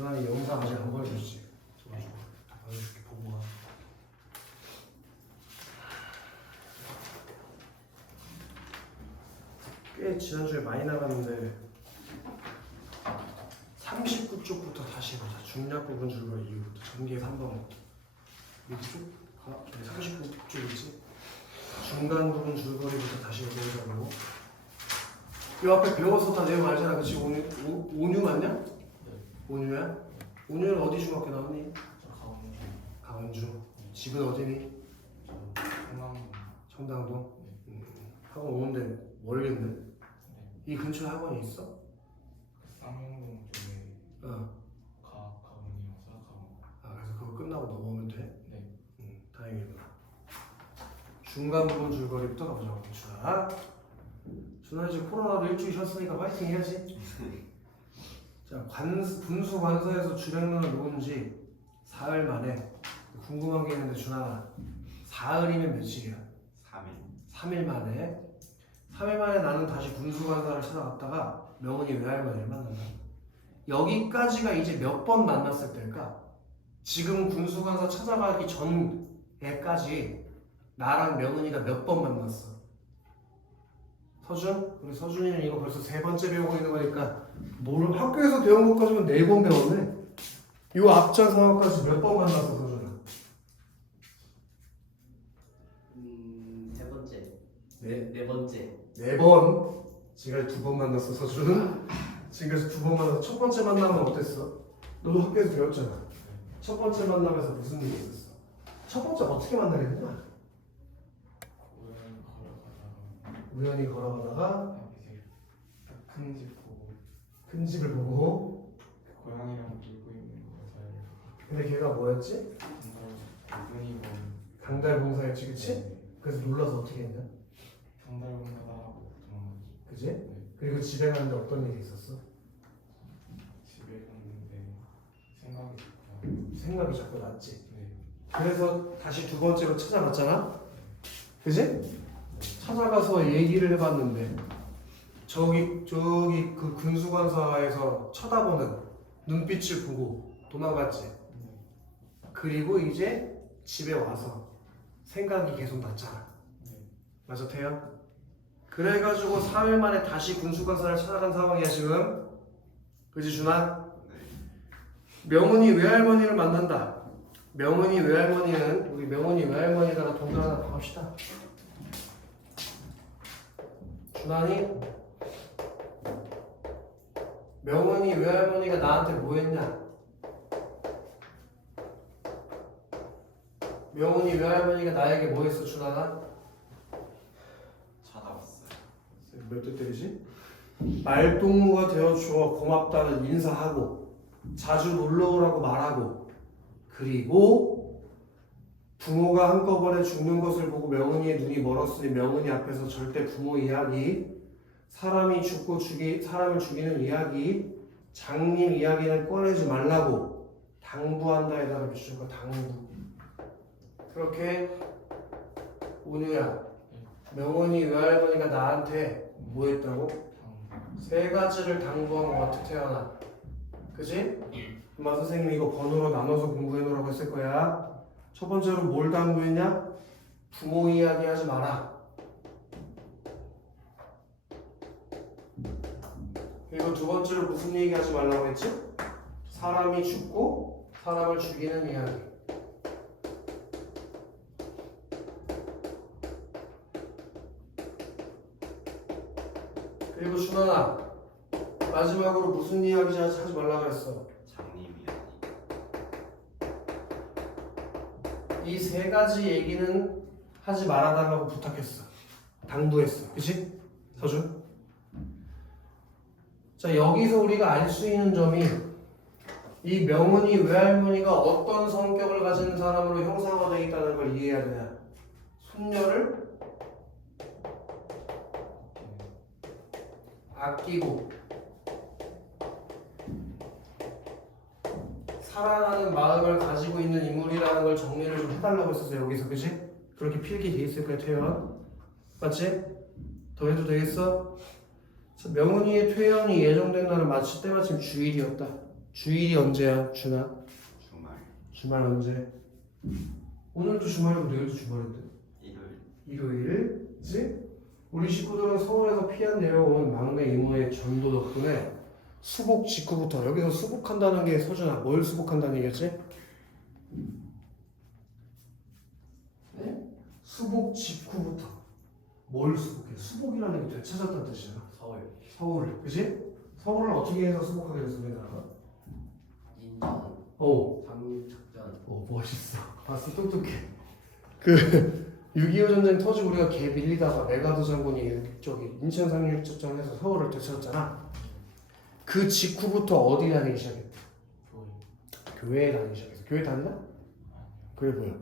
준환이 영상 아직 안 보여줬지? 보여줄게. 보고 와. 꽤 지난주에 많이 나갔는데 39쪽부터 다시 보자. 중략 부분 줄거리 이후부터 전개 3번부터 여기 쭉? 39쪽이지? 중간 부분 줄거리부터 다시 해보자고. 이 앞에 배워서 다 내용 알잖아. 그치? 온유 맞냐? 네. 온유야? 온유는 어디 중학교 나왔니? 저 강원도. 강원주. 집은 어디니? 저 청남동. 청담동? 네. 학원 오는데 멀겠네. 네. 이 근처에 학원이 있어? 쌍용동 쪽에 어. 가문이라고 생각하고. 아 그래서 그거 끝나고 넘어오면 돼? 네. 다행이다. 중간 부분 줄거리부터 가보자고. 준아 이제 코로나도 일주일 쉬었으니까 파이팅 해야지. 자, 분수 관서에서 주력론을 놓은 지 사흘 만에 궁금한 게 있는데 준아, 사흘이면 며칠이야? 3일. 3일 만에. 3일 만에 나는 다시 분수 관서를 찾아갔다가 명훈이 외할머니를 만난다. 여기까지가 이제 몇 번 만났을 때일까? 지금 분수 관서 찾아가기 전에까지 나랑 명훈이가 몇 번 만났어? 서준? 우리 서준이는 이거 벌써 3번째 배우고 있는 거니까 뭘 학교에서 배운 것까지는 4번 배웠네. 이 앞전 상황까지 몇 번 만났어 서준아? 세 번째. 네. 네 번째. 4번. 지금까지 2번 만났어 서준은. 지금까지 2번 만나서 첫 번째 만남은 어땠어? 너도 학교에서 배웠잖아. 첫 번째 만남에서 무슨 일이 있었어? 첫 번째 어떻게 만나게 됐냐? 우연히 걸어가다가 큰 집 보고 큰 집을 보고. 고양이랑 놀고 있는 거사이에 근데 걔가 뭐였지? 눈이 먼 강달봉사였지, 그치? 네. 그래서 놀라서 어떻게 했냐? 상달봉사하고 도망가지. 그지? 네. 그리고 집에 갔는데 어떤 일이 있었어? 집에 갔는데 생각이 생각이 자꾸 났지. 네. 그래서 다시 2번째로 찾아갔잖아? 그지? 찾아가서 얘기를 해봤는데 저기 그 군수관사에서 쳐다보는 눈빛을 보고 도망갔지. 그리고 이제 집에 와서 생각이 계속 났잖아. 맞아, 태연? 그래가지고 3일 만에 다시 군수관사를 찾아간 상황이야 지금. 그지 준아? 명훈이 외할머니를 만난다. 명훈이 외할머니는 우리 명훈이 외할머니다가 동전 하나 더 합시다. 준환이 명훈이 외할머니가 나한테 뭐 했냐? 명훈이 외할머니가 나에게 뭐 했어, 준환아? 찾아왔어요. 몇 대 때리지? 말동무가 되어주어 고맙다는 인사하고 자주 놀러오라고 말하고 그리고 부모가 한꺼번에 죽는 것을 보고 명훈이의 눈이 멀었으니 명훈이 앞에서 절대 부모 이야기, 사람이 죽고 사람을 죽이는 이야기, 장님 이야기는 꺼내지 말라고 당부한다에다가 붙인 거 당부. 그렇게 온유야, 명훈이 외할머니가 나한테 뭐 했다고? 3가지를 당부한 것 같아, 태연아. 그지? 엄마 선생님이 이거 번호로 나눠서 공부해놓으라고 했을 거야. 첫 번째로 뭘 당부했냐? 부모 이야기 하지 마라. 그리고 2번째로 무슨 얘기 하지 말라고 했지? 사람이 죽고 사람을 죽이는 이야기. 그리고 준환아, 마지막으로 무슨 이야기 하지 말라고 했어? 장님 이야기. 이 3가지 얘기는 하지 말아달라고 부탁했어. 당부했어. 그치? 서준? 자, 여기서 우리가 알 수 있는 점이 이 명훈이 외할머니가 어떤 성격을 가진 사람으로 형상화되어 있다는 걸 이해해야 되냐? 손녀를 아끼고 사랑하는 마음을 가지고 있는 인물이라는 걸 정리를 좀 해달라고 했었어 여기서. 그치? 그렇게 필기 돼 있을 거야 태연. 맞지? 더 해도 되겠어? 자, 명훈이의 퇴연이 예정된 날은 마치 때마침 주일이었다. 주일이 언제야? 준아? 주말. 주말 언제? 오늘도 주말이고 내일도 주말인데 일요일. 일요일이지? 우리 식구들은 서울에서 피한 내려온 막내 이모의 전도 덕분에 수복 직후부터 여기서 수복한다는 게 서준아 뭘 수복한다는 얘기였지? 네? 수복 직후부터 뭘 수복해? 수복이라는 게 되찾았다는 뜻이잖아. 서울을 그지? 서울을 어떻게 해서 수복하게 됐어 우리나라가? 인천. 오 상륙작전. 오 멋있어. 봤어 똑똑해. 그 6.25 전쟁 터지고 우리가 개 밀리다가 메가드 장군이 저기 인천 상륙작전에서 서울을 되찾았잖아. 그 직후부터 어디 다니기 시작했대? 교회에 다니기 시작했어. 교회 다니나? 그래 보여.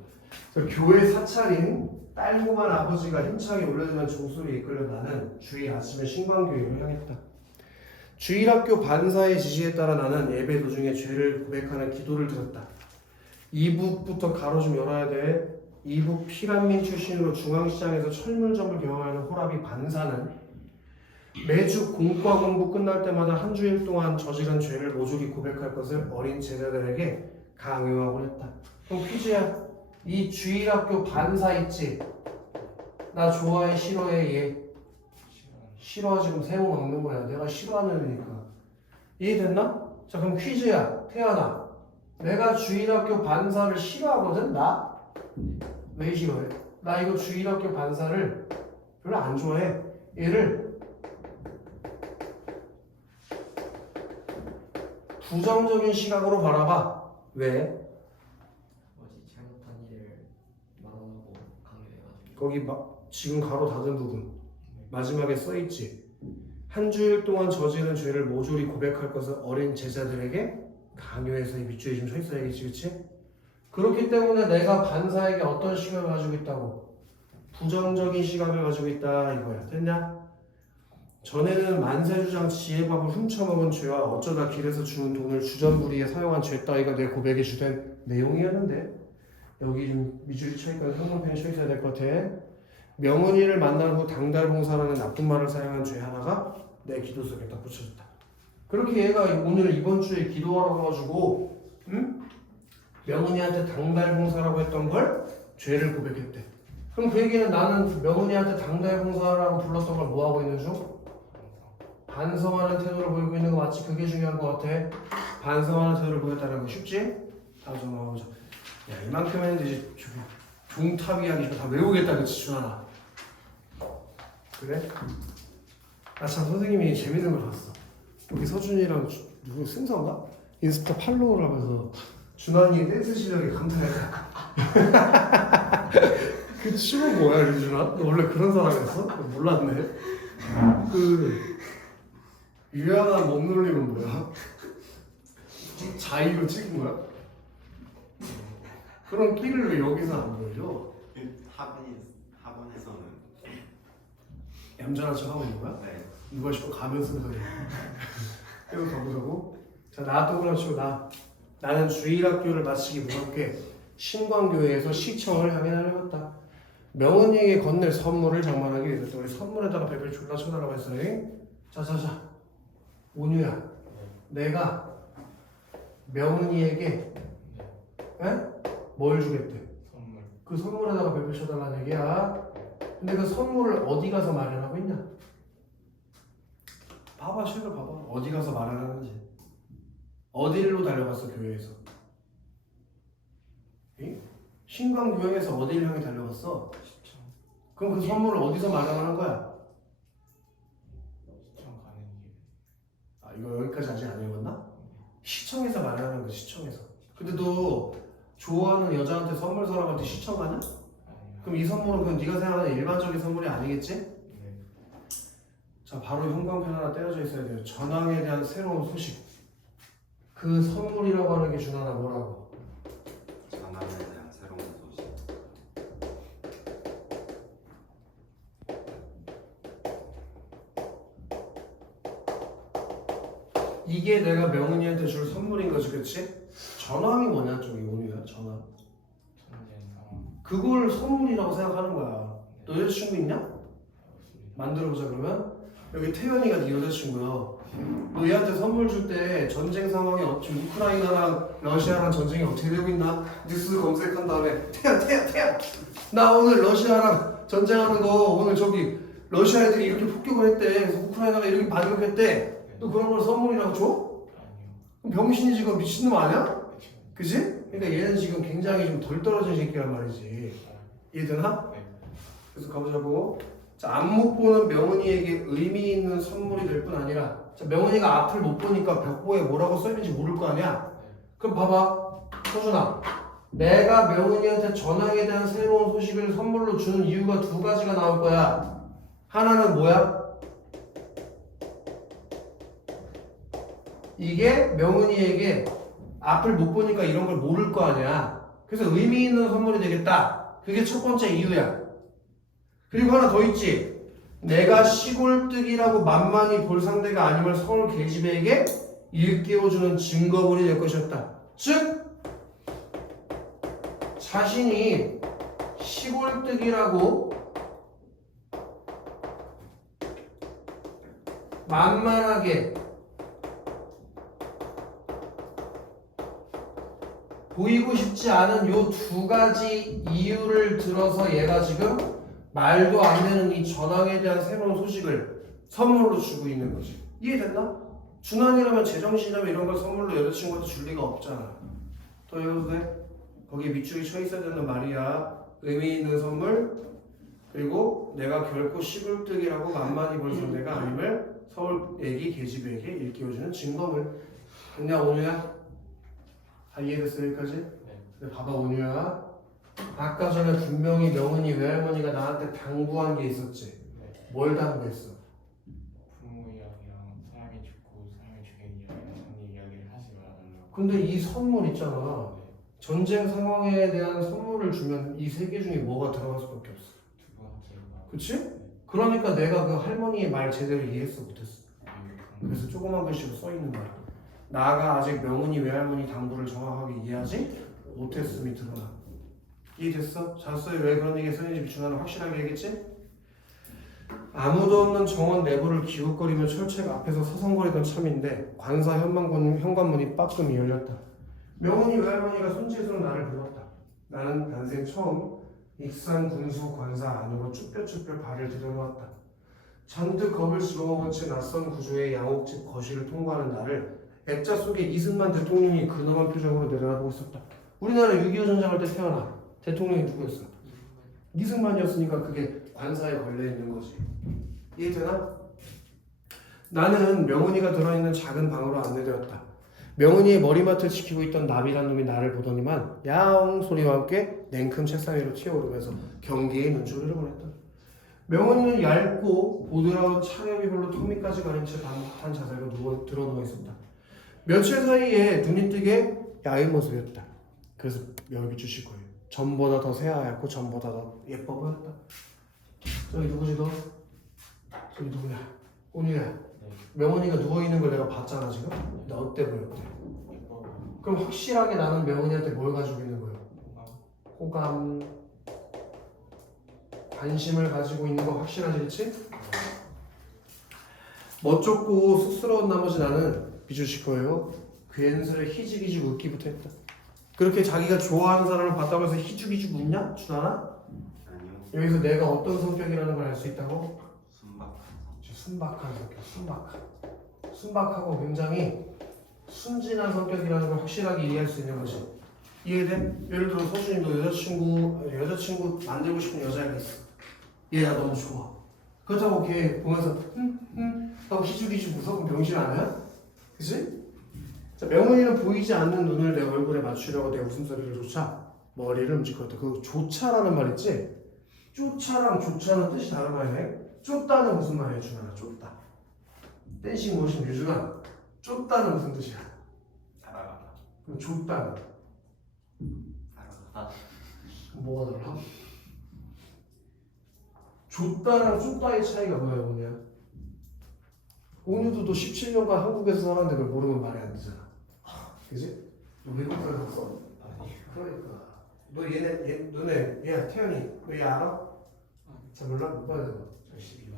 그래서 교회 사찰인 딸고만 아버지가 힘차게 올려주는 종소리에 이끌려 나는 주일 아침에 신광교회로 향했다. 주일학교 반사의 지시에 따라 나는 예배 도중에 죄를 고백하는 기도를 드렸다. 이북부터 가로 좀 열어야 돼. 이북 피란민 출신으로 중앙시장에서 철물점을 경영하는 호라비 반사는 매주 공과 공부 끝날 때마다 한 주일 동안 저지른 죄를 모조리 고백할 것을 어린 제자들에게 강요하곤 했다. 그럼 퀴즈야. 이 주일학교 반사 있지? 나 좋아해 싫어해 얘? 싫어하지 그럼 세모 먹는 거야. 내가 싫어하는 애니까. 이해됐나? 자 그럼 퀴즈야. 태연아. 내가 주일학교 반사를 싫어하거든? 나? 왜 싫어해? 나 이거 주일학교 반사를 별로 안 좋아해. 얘를 부정적인 시각으로 바라봐. 왜? 뭐지 잘못한 일을 말하고 강요해가지고. 거기 지금 가로 닫은 부분 마지막에 써있지. 한 주일 동안 저지른 죄를 모조리 고백할 것을 어린 제자들에게 강요해서 이 밑줄에 좀 서있어야겠지, 그치? 그렇기 때문에 내가 반사에게 어떤 시각을 가지고 있다고? 부정적인 시각을 가지고 있다 이거야. 됐냐? 전에는 만세주장 지혜밥을 훔쳐먹은 죄와 어쩌다 길에서 주는 돈을 주전부리에 사용한 죄 따위가 내 고백에 주된 내용이었는데 여기 좀 밑줄이 쳐있거나 형용편이 쳐있어야 될 것 같아. 명은이를 만난 후 당달봉사라는 나쁜 말을 사용한 죄 하나가 내 기도 속에 딱 붙여졌다. 그렇게 얘가 오늘 이번 주에 기도하러 가가지고 명은이한테 당달봉사라고 했던 걸 죄를 고백했대. 그럼 그 얘기는 나는 명은이한테 당달봉사라고 불렀던 걸 뭐하고 있는 중? 반성하는 태도를 보이고 있는 거 맞지? 그게 중요한 것 같아. 반성하는 태도를 보였다는 거 쉽지? 다음 좀 나오자. 야 이만큼 했는데 이제 종탑 이야기 다 외우겠다 그치 준하나? 그래? 아 참 선생님이 재밌는 걸 봤어. 여기 서준이랑 누구 승서인가? 인스타 팔로우를 하면서 준환이 댄스 실력에 감탄했다. 그 춤은 뭐야 류준환? 너 원래 그런 사람이었어? 몰랐네. 그 유연한 몸놀림은 뭐야? 자의로 찍은 거야? 그런 끼를 왜 여기서 안 보여줘? 학원에서는. 얌전한 척 하고 있는 거야? 네. 누가 싶어 가면 쓰는 소리. 이거 가보자고. 자, 나도 그렇죠. 나는 주일학교를 마치기 무섭게 신광교회에서 시청을 향해 달려갔다. 명은이에게 건넬 선물을 장만하기 위해서 우리 선물에다가 별별 졸라 쳐달라고 했으니 자자자 온유야 내가 명은이에게 뭘 주겠대? 선물. 그 선물에다가 별별 쳐달라는 얘기야. 근데 그 선물을 어디 가서 마련하고 있냐? 봐봐 책을 봐봐 어디 가서 마련하는지. 어디로 달려갔어 교회에서? 신광교회에서 어디를 향해 달려갔어? 시청. 그럼 그 선물을 어디서 마련하는 거야? 시청 가는 길. 아 이거 여기까지 아직 안 읽었나? 시청에서 마련하는 거야 시청에서. 근데 너 좋아하는 여자한테 선물 사람한테 시청 가냐? 아니요. 그럼 이 선물은 그냥 네가 생각하는 일반적인 선물이 아니겠지? 네. 자 바로 형광펜 하나 떼어져 있어야 돼요. 전황에 대한 새로운 소식. 그 선물이라고 하는 게 준하나 뭐라고? 전함에 대한 새로운 소식. 이게 내가 명은이한테 줄 선물인 거지 그치? 전황이 뭐냐 저기 온유야 전황. 천재인 상황. 그걸 선물이라고 생각하는 거야. 너 여자친구 있냐? 없습니다. 만들어보자 그러면. 여기 태연이가 네 여자친구야. 너 얘한테 선물 줄 때 전쟁 상황이 지금 우크라이나랑 러시아랑 전쟁이 어떻게 되고 있나? 뉴스 검색한 다음에 태야 나 오늘 러시아랑 전쟁하는 거 오늘 저기 러시아 애들이 이렇게 폭격을 했대. 그래서 우크라이나가 이렇게 반격했대. 너 그런 걸 선물이라고 줘? 아니요. 그럼 병신이지. 그거 미친놈 아니야? 그쵸. 그지? 그러니까 얘는 지금 굉장히 좀 덜 떨어진 새끼란 말이지. 이해되나? 네. 그래서 가보자고. 자, 안목 보는 명은이에게 의미 있는 선물이 될 뿐 아니라, 자, 명은이가 앞을 못 보니까 벽보에 뭐라고 써있는지 모를 거 아니야? 그럼 봐봐. 서준아. 내가 명은이한테 전학에 대한 새로운 소식을 선물로 주는 이유가 두 가지가 나올 거야. 하나는 뭐야? 이게 명은이에게 앞을 못 보니까 이런 걸 모를 거 아니야. 그래서 의미 있는 선물이 되겠다. 그게 첫 번째 이유야. 그리고 하나 더 있지. 내가 시골뜨기라고 만만히 볼 상대가 아님을 서울 계집애에게 일깨워주는 증거물이 될 것이었다. 즉 자신이 시골뜨기라고 만만하게 보이고 싶지 않은 요 두 가지 이유를 들어서 얘가 지금 말도 안 되는 이 전황에 대한 새로운 소식을 선물로 주고 있는 거지. 이해됐나? 준환이라면 제정신이라면 이런 걸 선물로 여자친구한테 줄 리가 없잖아. 더 읽어도 돼? 거기에 밑줄이 쳐 있어야 되는 말이야. 의미 있는 선물, 그리고 내가 결코 시골뜨기라고 만만히 볼 상대가 아님을 서울 애기 계집에게 일깨워주는 증거물. 됐냐 오누야? 다 이해됐어 여기까지? 네. 근데 봐봐 오누야, 아까 전에 분명히 명은이 외할머니가 나한테 당부한 게 있었지. 네. 뭘 당부했어? 부모 이야기랑 사람이 죽고 사람이 죽인 이야기, 언니 이야기를 하지 말아달라고. 근데 이 선물 있잖아. 네. 전쟁 상황에 대한 선물을 주면 이 세 개 중에 뭐가 들어갈 수밖에 없어. 두 번째가. 그치? 그러니까 내가 그 할머니의 말 제대로 이해했어 못했어? 네. 그래서 조그만 글씨로 써 있는 거야. 나가 아직 명은이 외할머니 당부를 정확하게 이해하지 못했음이 드러나. 이해됐어? 자소에 왜 그런 얘기 써있는지 준하는 확실하게 얘기했지? 아무도 없는 정원 내부를 기웃거리며 철책 앞에서 서성거리던 참인데 관사 현관문이 빠끔히 열렸다. 명은이 외할머니가 손짓으로 나를 불렀다. 나는 난생 처음 익산 군수 관사 안으로 쭈뼛쭈뼛 발을 들여놓았다. 잔뜩 겁을 집어먹은 채 낯선 구조의 양옥집 거실을 통과하는 나를 액자 속에 이승만 대통령이 근엄한 표정으로 내려다보고 있었다. 우리나라 6.25 전쟁할 때 태어나 대통령이 누구였어? 이승만이었으니까 그게 관사에 걸려있는 거지. 이해되나? 나는 명은이가 들어있는 작은 방으로 안내되었다. 명은이의 머리맡을 지키고 있던 나비란 놈이 나를 보더니만 야옹 소리와 함께 냉큼 책상 위로 튀어오르면서 경계의 눈초리를 보냈다. 명은이는 얇고 보드라운 차렵이 별로 턱밑까지 가린 채 반듯한 자세로 드러누워 있었다. 며칠 사이에 눈이 뜨게 야윈 모습이었다. 그래서 여기 주실 거예요. 전보다 더 새하얗고 전보다 더 예뻐 보였다. 저기 누구지 너? 저기 누구야? 오니야. 네. 명은이가 누워있는 걸 내가 봤잖아 지금? 근데 어때 보였대? 예뻐. 그럼 확실하게 나는 명은이한테 뭘 가지고 있는 거예요? 호감, 관심을 가지고 있는 거 확실하지 그치? 멋쩍고 쑥스러운 나머지 나는 비주실 거예요. 괜스레 희죽희죽 웃기부터 했다. 그렇게 자기가 좋아하는 사람을 봤다고 해서 희죽희죽 웃냐? 준하나? 아니요. 여기서 내가 어떤 성격이라는 걸 알 수 있다고? 순박한 순박한 성격, 순박하고 굉장히 순진한 성격이라는 걸 확실하게 이해할 수 있는 거지. 이해돼? 예를 들어 서준이 너 여자친구 만들고 싶은 여자애가 있어. 얘가 너무 좋아. 그렇다고 걔 보면서 하고 희죽희죽 웃어? 그럼 병신 아니야? 그치? 자, 명은이는 보이지 않는 눈을 내 얼굴에 맞추려고 내 웃음소리를 쫓아 머리를 움직였다. 그 조차라는 말 있지? 쫓아랑 조차는 뜻이 다른 말이네. 쫓다는 무슨 말이야 준아? 쫓다. 댄싱 모션 유준아. 쫓다는 무슨 뜻이야? 따라가다. 그럼 쫓다는 따라가다. 뭐가 달라? 쫓다랑 쫓다의 차이가 뭐야 오냐? 오늘도 너 17년간 한국에서 살았는데 그걸 모르면 말이 안 되잖아. 그지? 너 외국 살았어? 아니. 그러니까 너 너네 얘 태연이 너 얘 알아? 잘 몰라? 못 봐야 되나? 12만.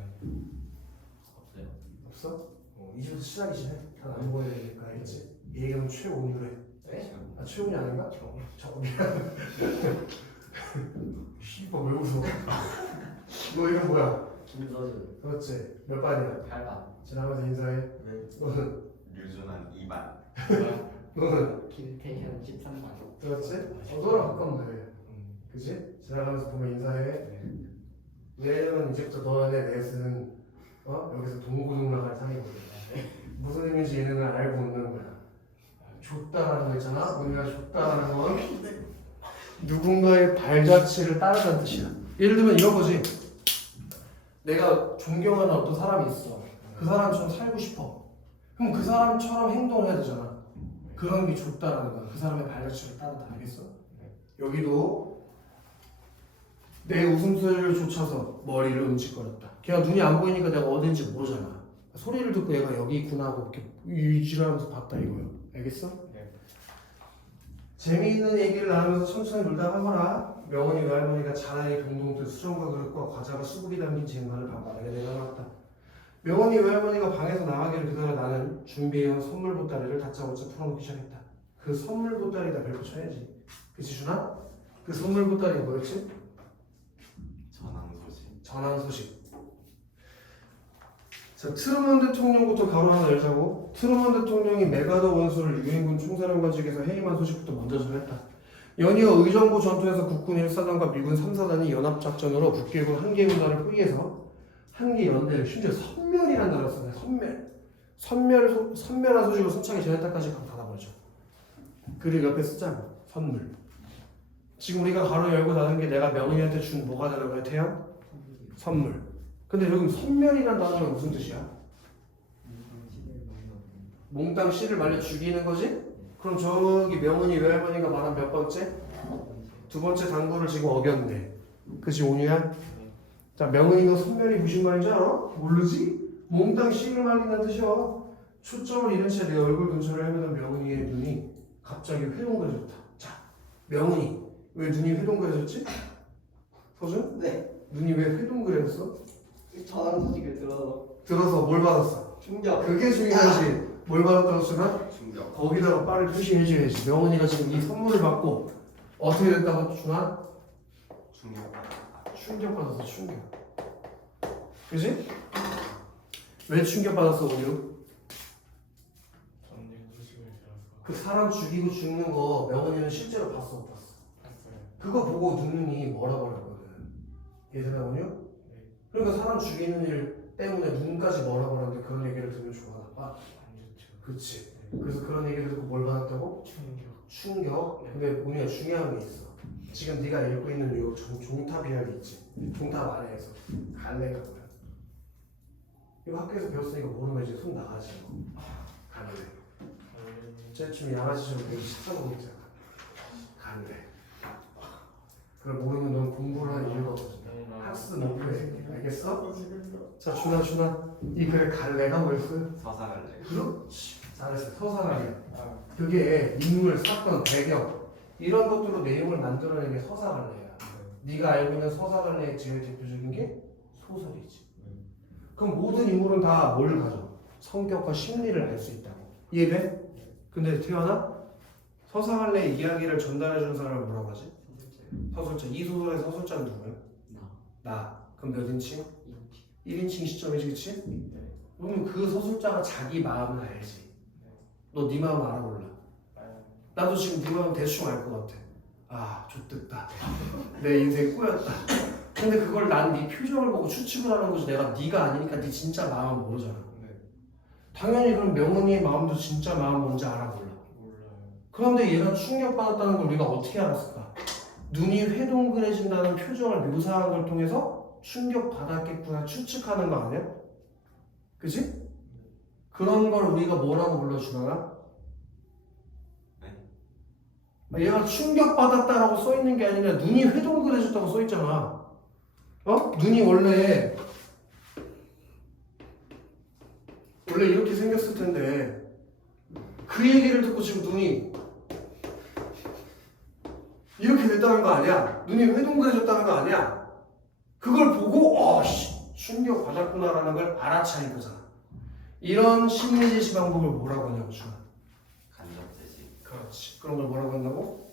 없어요. 없어? 오. 이제부터 시작이지. 다 나눠봐야 되니까 알겠지? 이 얘기하면 최온유래. 네? 아 최온이 아닌가? 저 미안. 씨발 왜 웃어? 너 이름 뭐야? 김서준 그렇지. 몇 반이야? 8반 지나가면서 인사해. 네. 너는 류준환 2반. 너는 김태현 13반 그렇지? 너랑 가까우면 돼. 그치? 지나가면서 보면 인사해. 얘는 이제부터 너네 넷은 여기서 동고동 나갈 상이거든. 무슨 의미인지 얘네는 알고 있는 거야. 줬다라는 거 있잖아. 우리가 줬다라는 건 누군가의 발자취를 따르다는 뜻이야. 예를 들면 이런 거지. 내가 존경하는 어떤 사람이 있어. 그 사람처럼 살고 싶어. 그럼 그 사람처럼 행동을 해야 되잖아. 그런 게 줬다라는 거야. 그 사람의 발자취를 따르다. 알겠어? 여기도 내 웃음소리를 좇아서 머리를 움찔거렸다. 걔가 눈이 안 보이니까 내가 어딘지 모르잖아. 소리를 듣고 얘가 여기 있구나 하고 이렇게 유지하면서 봤다 이거요. 알겠어? 네. 재미있는 얘기를 나누면서 천천히 놀다 하거라. 명언이 외할머니가 자라의 동동들 수정과 그릇과 과자가 수북이 담긴 쟁반을 반반하게 내려놨다. 명언이 외할머니가 방에서 나가기를 기다려 나는 준비해온 선물 보따리를 다짜고짜 풀어놓기 시작했다. 그 선물 보따리다 별표 쳐야지. 그치 준아? 그 선물 보따리가 뭐였지? 전황 소식. 자, 트루먼 대통령부터 가로 하나 열자고. 트루먼 대통령이 메가더 원수를 유엔군 총사령관직에서 해임한 소식부터 먼저 전했다. 연이어 의정부 전투에서 국군 1사단과 미군 3사단이 연합작전으로 북괴군 한 개 군단을 포위해서 한 개 연대를 심지어 선멸이라는 단어를 썼네. 선멸한 소식을 순창에 전했다까지 닫아버리죠. 그리고 옆에 쓰자. 선물. 지금 우리가 가로 열고 닫은 게 내가 명인한테 준 뭐가 되는 거야? 태양? 선물. 근데 여기 선멸이라는 단어가 무슨 뜻이야? 몽땅 씨를 말려 죽이는 거지? 그럼 저기 명은이 외할머니가 말한 몇 번째? 두 번째 당부를 지금 어겼네. 그치 온유야? 자 명은이가 선멸이 무슨 말인지 알아? 모르지? 몽땅 씨를 말린다는 뜻이야. 초점을 잃은 채 내 얼굴 근처를 헤매던 명은이의 눈이 갑자기 회동그려졌다. 자 명은이 왜 눈이 회동그려졌지? 서준? 네. 눈이 왜 회동그려졌어? 전황 소식을 들어서 뭘 받았어? 충격 그게 중요하지. 뭘 받았다고 쓰나? 충격. 거기다가 빠를 표시해줘야지. 명은이가 지금 이 선물을 받고 어떻게 됐다고 주나? 충격받았다. 충격받았어. 충격. 그지? 왜 충격받았어 우유? 전쟁 소식을 들어서 그 사람 죽이고 죽는 거 명은이는 실제로 봤어 못 봤어? 봤어요. 그거 보고 눈이 멀어버렸거든. 예전에 우유? 네. 그러니까 사람 죽이는 일 때문에 눈까지 멀어버렸는데 그런 얘기를 들으면 좋아 나빠? 안 좋죠. 그치. 그래서 그런 얘기를 듣고 뭘 받았다고? 충격. 충격? 근데 우리가 중요한 게 있어. 지금 네가 읽고 있는 요 종탑 이야기 있지? 종탑 아래에서 갈래가 뭐야? 이거 학교에서 배웠으니까 모르면 이제 손 나가지. 갈래. 쟤좀 양아치처럼 되게 찾아보고 있잖아. 갈래. 그걸 모르면 넌 공부를 할 이유가 없어. 학습 목표에. 알겠어? 자 준아 이 글에 갈래가 뭐였어요? 서사갈래. 그렇지. 잘했어. 서사갈래. 그게 인물, 사건, 배경 이런 것들로 내용을 만들어내는 게 서사갈래야. 네가 알고 있는 서사갈래의 제일 대표적인 게 소설이지. 그럼 모든 인물은 다 뭘 가져? 성격과 심리를 알 수 있다고. 이해돼? 근데 태어나 서사갈래의 이야기를 전달해주는 사람을 뭐라고 하지? 서술자. 이 소설의 서술자는 누구야? 나. 그럼 몇 인칭? 1인칭 시점이지, 그치? 그러면 그 서술자가 자기 마음을 알지. 너 네 마음 알아 몰라? 나도 지금 네 마음 대충 알 것 같아. 아, 좋댔다. 내 인생 꾸였다. 근데 그걸 난 네 표정을 보고 추측을 하는 거지. 내가 네가 아니니까 네 진짜 마음 모르잖아. 당연히 그럼 명은이의 마음도 진짜 마음 뭔지 알아 몰라? 몰라요. 그런데 얘가 충격받았다는 걸 우리가 어떻게 알았을까? 눈이 회동그레진다는 표정을 묘사한 걸 통해서 충격받았겠구나 추측하는 거 아니야? 그치? 그런 걸 우리가 뭐라고 불러주나? 얘가 충격받았다라고 써있는 게 아니라 눈이 회동그레졌다고 써있잖아. 눈이 원래 이렇게 생겼을 텐데 그 얘기를 듣고 지금 눈이 이렇게 됐다는 거 아니야? 눈이 회동그레졌다는 거 아니야? 그걸 보고 충격받았구나라는 걸 알아차린 거잖아. 이런 심리 제시 방법을 뭐라고 하냐고 준아. 간접 제시. 그렇지. 그런 걸 뭐라고 한다고?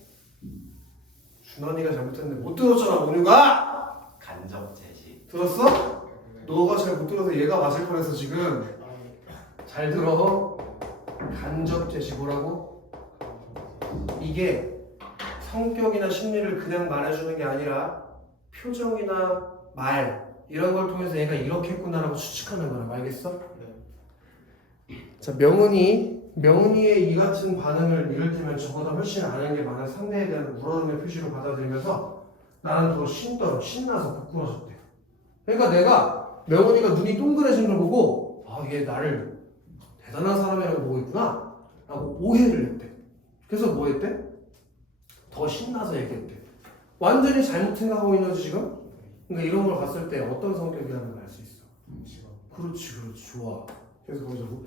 준환이가 잘못했는데 못 들었잖아 온유가. 간접 제시. 들었어? 너가 잘 못 들어서 얘가 맞을 뻔해서 지금. 잘 들어. 간접 제시 뭐라고? 이게 성격이나 심리를 그냥 말해주는 게 아니라 표정이나 말 이런 걸 통해서 얘가 이렇게 했구나라고 추측하는 거라고. 알겠어? 자, 명은이의 이 같은 반응을 이를테면 저보다 훨씬 아는 게 많은 상대에 대한 우러러의 표시로 받아들이면서 나는 더 신나서 부끄러졌대. 그러니까 내가 명은이가 눈이 동그래진 걸 보고 아, 얘 나를 대단한 사람이라고 보고 있구나 라고 오해를 했대. 그래서 뭐 했대? 더 신나서 얘기했대. 완전히 잘못 생각하고 있는 거지 지금? 그러니까 이런 걸 봤을 때 어떤 성격이라는 걸 알 수 있어. 그렇지 좋아. 그래서 보자고.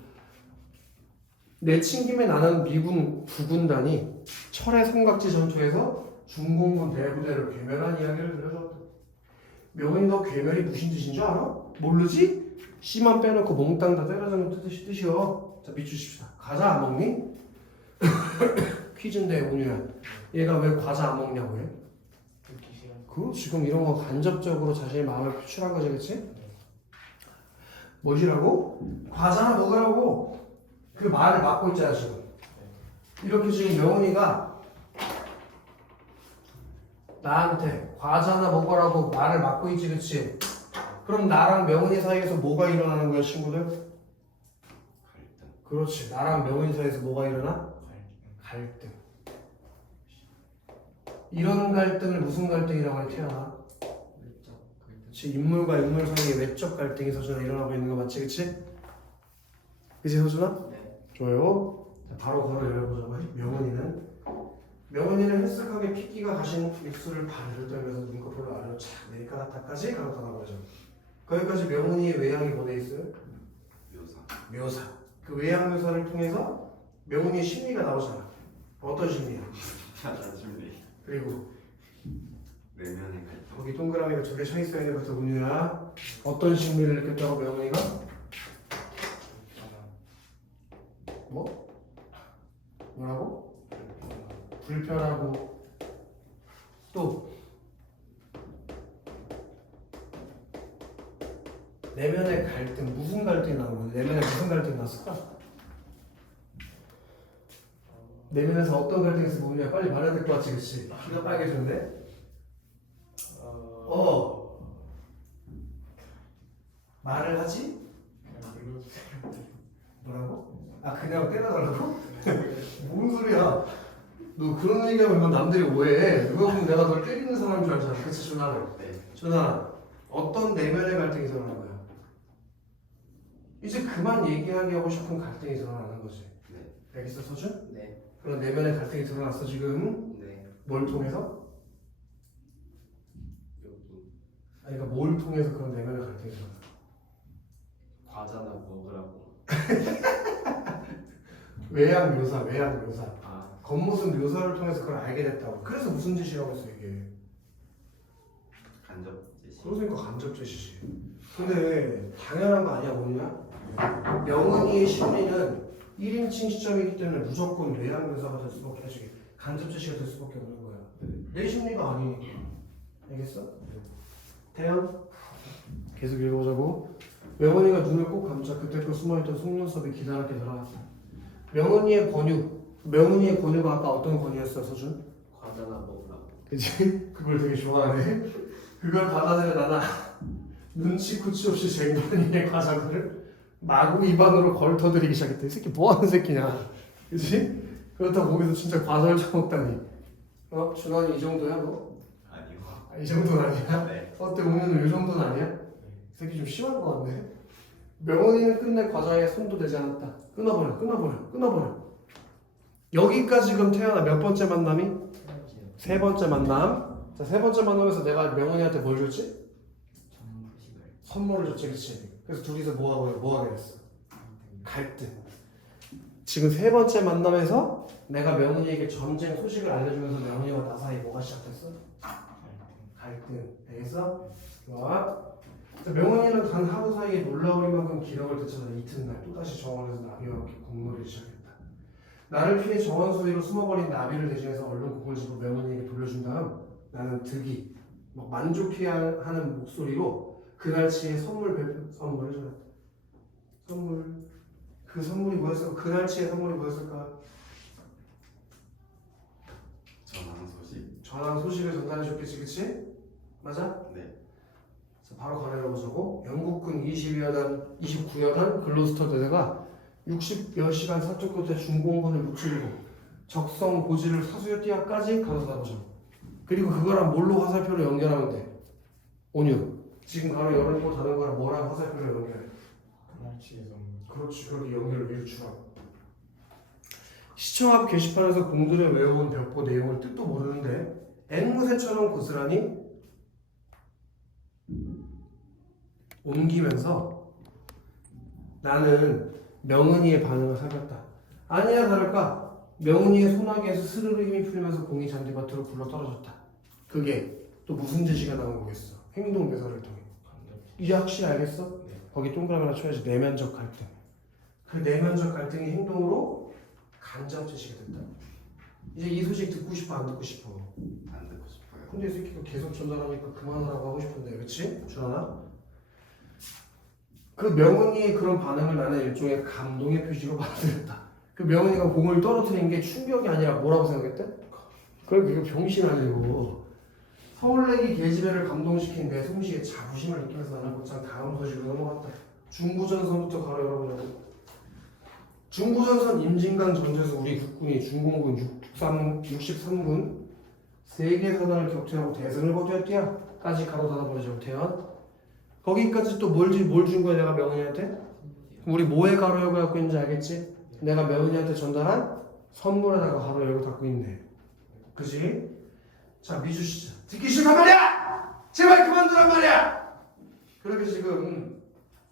내친 김에 나는 미군 부군단이 철의 삼각지 전투에서 중공군 대부대를 괴멸한 이야기를 들려줬다. 명은이 너 괴멸이 무슨 뜻인 줄 알아? 모르지? 씨만 빼놓고 몽땅 다 때려잡는 뜻이요. 자 밑주십시다. 과자 안 먹니? 퀴즈인데 온유야. 얘가 왜 과자 안 먹냐고 해? 듣기 싫어. 그 지금 이런 거 간접적으로 자신의 마음을 표출한 거지, 그렇지? 뭐시라고? 과자나 먹으라고 그 말을 막고 있잖아 지금. 이렇게 지금 명은이가 나한테 과자나 먹으라고 말을 막고 있지, 그렇지? 그럼 나랑 명은이 사이에서 뭐가 일어나는 거야, 친구들? 갈등. 그렇지. 나랑 명은이 사이에서 뭐가 일어나? 갈등. 이런 갈등을 무슨 갈등이라고 해, 태어나? 그렇지. 인물과 인물 사이에 외적 갈등이 서준아 일어나고 있는 거 맞지, 그치? 그치, 서준아? 네. 좋아요. 자, 바로 걸어 열어보자고. 명은이는 헬쓱하게 핏기가 가신 입술을 바르르 떨면서 눈꺼풀을 아래로 착 내리까 닦아지 가로 가보자. 거기까지 명은이의 외향이 뭐 돼 있어요? 묘사. 그 외향 묘사를 통해서 명은이의 심리가 나오잖아. 어떤 심리야? 자존심리. 그리고 내면의 갈등. 거기 동그라미가 두 개 쳐 있어야 될 것 같아. 운유야. 어떤 심리를 느꼈다고 명은이가? 뭐? 뭐라고? 불편하고 또 내면의 갈등. 무슨 갈등이 나온 건데? 내면에 무슨 갈등이 났을까? 내면에서 어떤 갈등이 있어 보면 빨리 말해야 될 것 같지, 그치? 귀가 빨개졌는데? 말을 하지? 그냥 눌러주세요. 뭐라고? 아 그냥 때려달라고? 뭔 소리야? 너 그런 얘기하면 이건 남들이 오해해. 누가 보면 내가 널 때리는 사람인 줄 알잖아. 그치 준아? 네. 준아, 어떤 내면의 갈등이 일어나는 거야? 이제 그만 얘기하게 하고 싶은 갈등이 일어나는 거지. 네. 알겠어 서준? 네. 그런 내면의 갈등이 드러났어 지금. 네. 뭘 통해서? 여기 아니 그러니까 뭘 통해서 그런 내면의 갈등이 일어나? 과자나 먹으라고. 외향 묘사. 아. 겉모습 묘사를 통해서 그걸 알게 됐다고. 그래서 무슨 짓이라고 했어 이게? 간접 제시. 그러니까 간접 짓이지. 근데 당연한 거 아니야 뭐냐? 명은이의 심리는 1인칭 시점이기 때문에 무조건 외향 묘사가 될 수밖에 없지. 간접 짓이가 될 수밖에 없는 거야. 내 심리가 아니니까. 알겠어? 태연 계속 읽어보자고. 명은이가 눈을 꼭 감자 그때껏 숨어있던 속눈썹이 기다랗게 들어갔다. 명은이의 권유가 아까 어떤 권유였어 서준? 과자나 먹으라고. 그치? 그걸 되게 좋아하네. 그걸 받아들여 나나 눈치코치 없이 쟁반이의 과자들을 마구 입안으로 걸터들이기 시작했대. 이 새끼 뭐하는 새끼냐. 그치? 그렇다고 거기서 진짜 과자를 처먹다니. 준환이 이 정도야 너? 아니요. 아, 이 정도는 아니야? 네. 어때 오늘은 이 정도는 아니야? 이 새끼 좀 심한 거 같네. 명은이는 끝내 과자에 손도 대지 않았다. 끊어버려. 여기까지 그럼 태어나 몇 번째 만남이? 세 번째 만남. 자, 세 번째 만남에서 내가 명은이한테 뭘 줬지? 전부식을. 선물을 줬지, 그치? 그래서 둘이서 뭐 하게 됐어? 갈등. 지금 세 번째 만남에서 내가 명은이에게 전쟁 소식을 알려주면서 명은이와 나 사이 뭐가 시작됐어? 갈등. 알겠어? 좋아. 자, 명언이는 단 하루 사이에 놀라울 만큼 기력을 되찾아 이튿날 또다시 정원에서 나비와 함께 공놀이를 시작했다. 나를 피해 정원 소위로 숨어버린 나비를 대신해서 얼른 공을 집어 명언이에게 돌려준 다음 나는 득이 막 만족해하는 목소리로 그날치의 선물을 전했다. 그 선물이 뭐였을까? 그날치의 선물이 뭐였을까? 전황 소식. 전황 소식을 전달해 줬겠지, 그치? 맞아? 네. 자, 바로 가내려 보자고. 영국군 29여단 글로스터 대대가 60여 시간 사투 끝에 중공군을 무찌르고 적성 고지를 사수요띠아까지 가로다 보자고. 그리고 그거랑 뭘로 화살표를 연결하면 돼? 온유. 지금 바로 열어놓고 다는 거랑 뭐랑 화살표를 연결해? 그날치의 선물. 그렇지, 그렇게 연결을 밀주라고. 시청 앞 게시판에서 공들여 외워온 벽보 내용을 뜻도 모르는데 앵무새처럼 고스란히 옮기면서 나는 명은이의 반응을 살폈다. 아니야 다를까 명은이의 소나기에서 스르르 힘이 풀리면서 공이 잔디밭으로 굴러 떨어졌다. 그게 또 무슨 제시가 나온 거겠어? 행동 묘사를 통해. 이제 확실히 알겠어? 네. 거기 동그라미 하나 쳐야지. 내면적 갈등. 그 내면적 갈등이 행동으로 간접 제시가 됐다. 이제 이 소식 듣고 싶어 안 듣고 싶어? 안 듣고 싶어요. 근데 이 새끼가 계속 전달하니까 그만하라고 하고 싶은데, 그치? 주하나? 그 명은이의 그런 반응을 나는 일종의 감동의 표시로 받아들였다. 그 명은이가 공을 떨어뜨린 게 충격이 아니라 뭐라고 생각했대? 그게 병신 아니고 서울내기 계집애를 감동시킨 내 솜씨에 자부심을 느끼면서 나는 곧장 다음 소식으로 넘어갔다. 중부전선부터 가로 열어보자고. 중부전선 임진강 전투에서 우리 국군이 중공군 63군 세계 사단을 격퇴하고 대승을 거두었디야까지 가로 닫아버리자고. 태연 거기까지 또 뭘 준 거야 내가 명은이한테? 우리 뭐에 가로 열고 닫고 있는지 알겠지? 내가 명은이한테 전달한 선물에다가 가로 열고 닫고 있네. 그지? 자 미주 시작. 듣기 싫단 말이야! 제발 그만두란 말이야! 그렇게 지금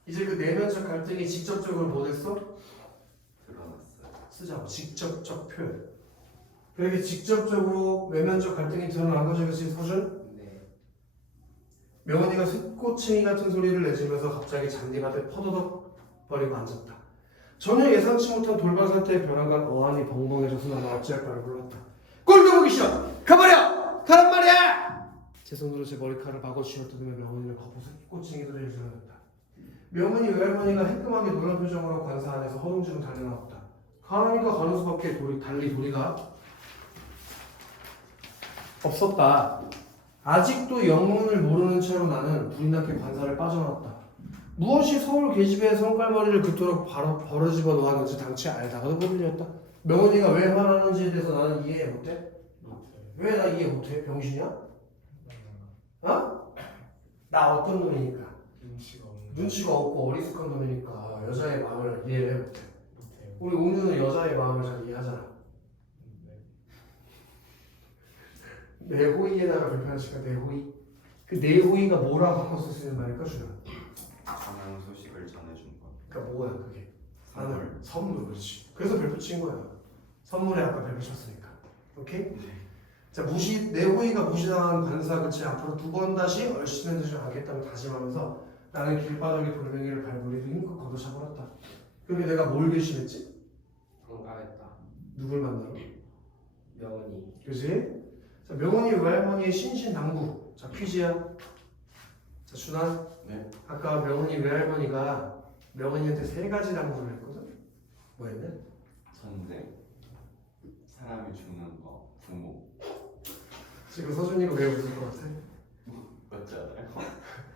이제 그 내면적 갈등이 직접적으로 뭐 됐어? 드러났어요. 쓰자고. 직접적 표현. 그렇게 직접적으로 외면적 갈등이 드러난 거죠, 그치 서준? 네. 명언이가 쇠꼬챙이 같은 소리를 내지면서 갑자기 잔디밭에 퍼더덕 버리고 앉았다. 전혀 예상치 못한 돌발 상태의 변화가 어안이 벙벙해져서 나는 어찌할 바를 몰랐다. 꼴도 보기 싫어! 가버려! 가란 말이야! 제 손으로 제 머리카락을 마구 쥐어뜯으며 명언이는 거부 쇠꼬챙이 소리를 질러댔다. 명언이 외할머니가 해끔하게 놀란 표정으로 관사 안에서 허둥지둥 달려나왔다. 가라니까 가는 수밖에 달리 도리가 없었다. 아직도 영문을 모르는 채로 나는 불이 나게 관사를 빠져나왔다. 무엇이 서울 계집애의 성깔머리를 그토록 바로 벌어집어 놓았는지 당최 알다가도 못 들렸다. 명언이가 왜 화나는지에 대해서 나는 이해 못해? 왜 나 이해 못해? 병신이야? 어? 나 어떤 놈이니까? 눈치가 없고 어리숙한 놈이니까 여자의 마음을 이해를 못해. 우리 웅유는 여자의 마음을 잘 이해하잖아. 내호의에다가 불편하니까 내호의. 그 내호의가 뭐라고 바꿔서 쓰는 말일까 주는? 전황 소식을 전해준 것. 그러니까 뭐야 그게? 선물. 선물. 그렇지. 그래서 별표 친 거야. 선물에 아까 별표 쳤으니까. 오케이? 자 내호의가 무시당한 관사 그치 앞으로 두 번 다시 얼씬한 듯이 하겠다고 다짐하면서 나는 길바닥에 돌멩이를 밟으리도 힘껏 걷어차버렸다. 그게 내가 뭘 결심했지? 반가웠다. 누굴 만나러? 명은이. 그지? 자, 명언이 외할머니의 신신당부. 자, 퀴즈야. 자, 준아. 네. 아까 명언이 외할머니가 명언이한테 세 가지 당부를 했거든? 뭐였냐? 전쟁. 사람이 죽는 거. 부모. 지금 서준이가 왜 웃을 것 같아? 맞지 않아요?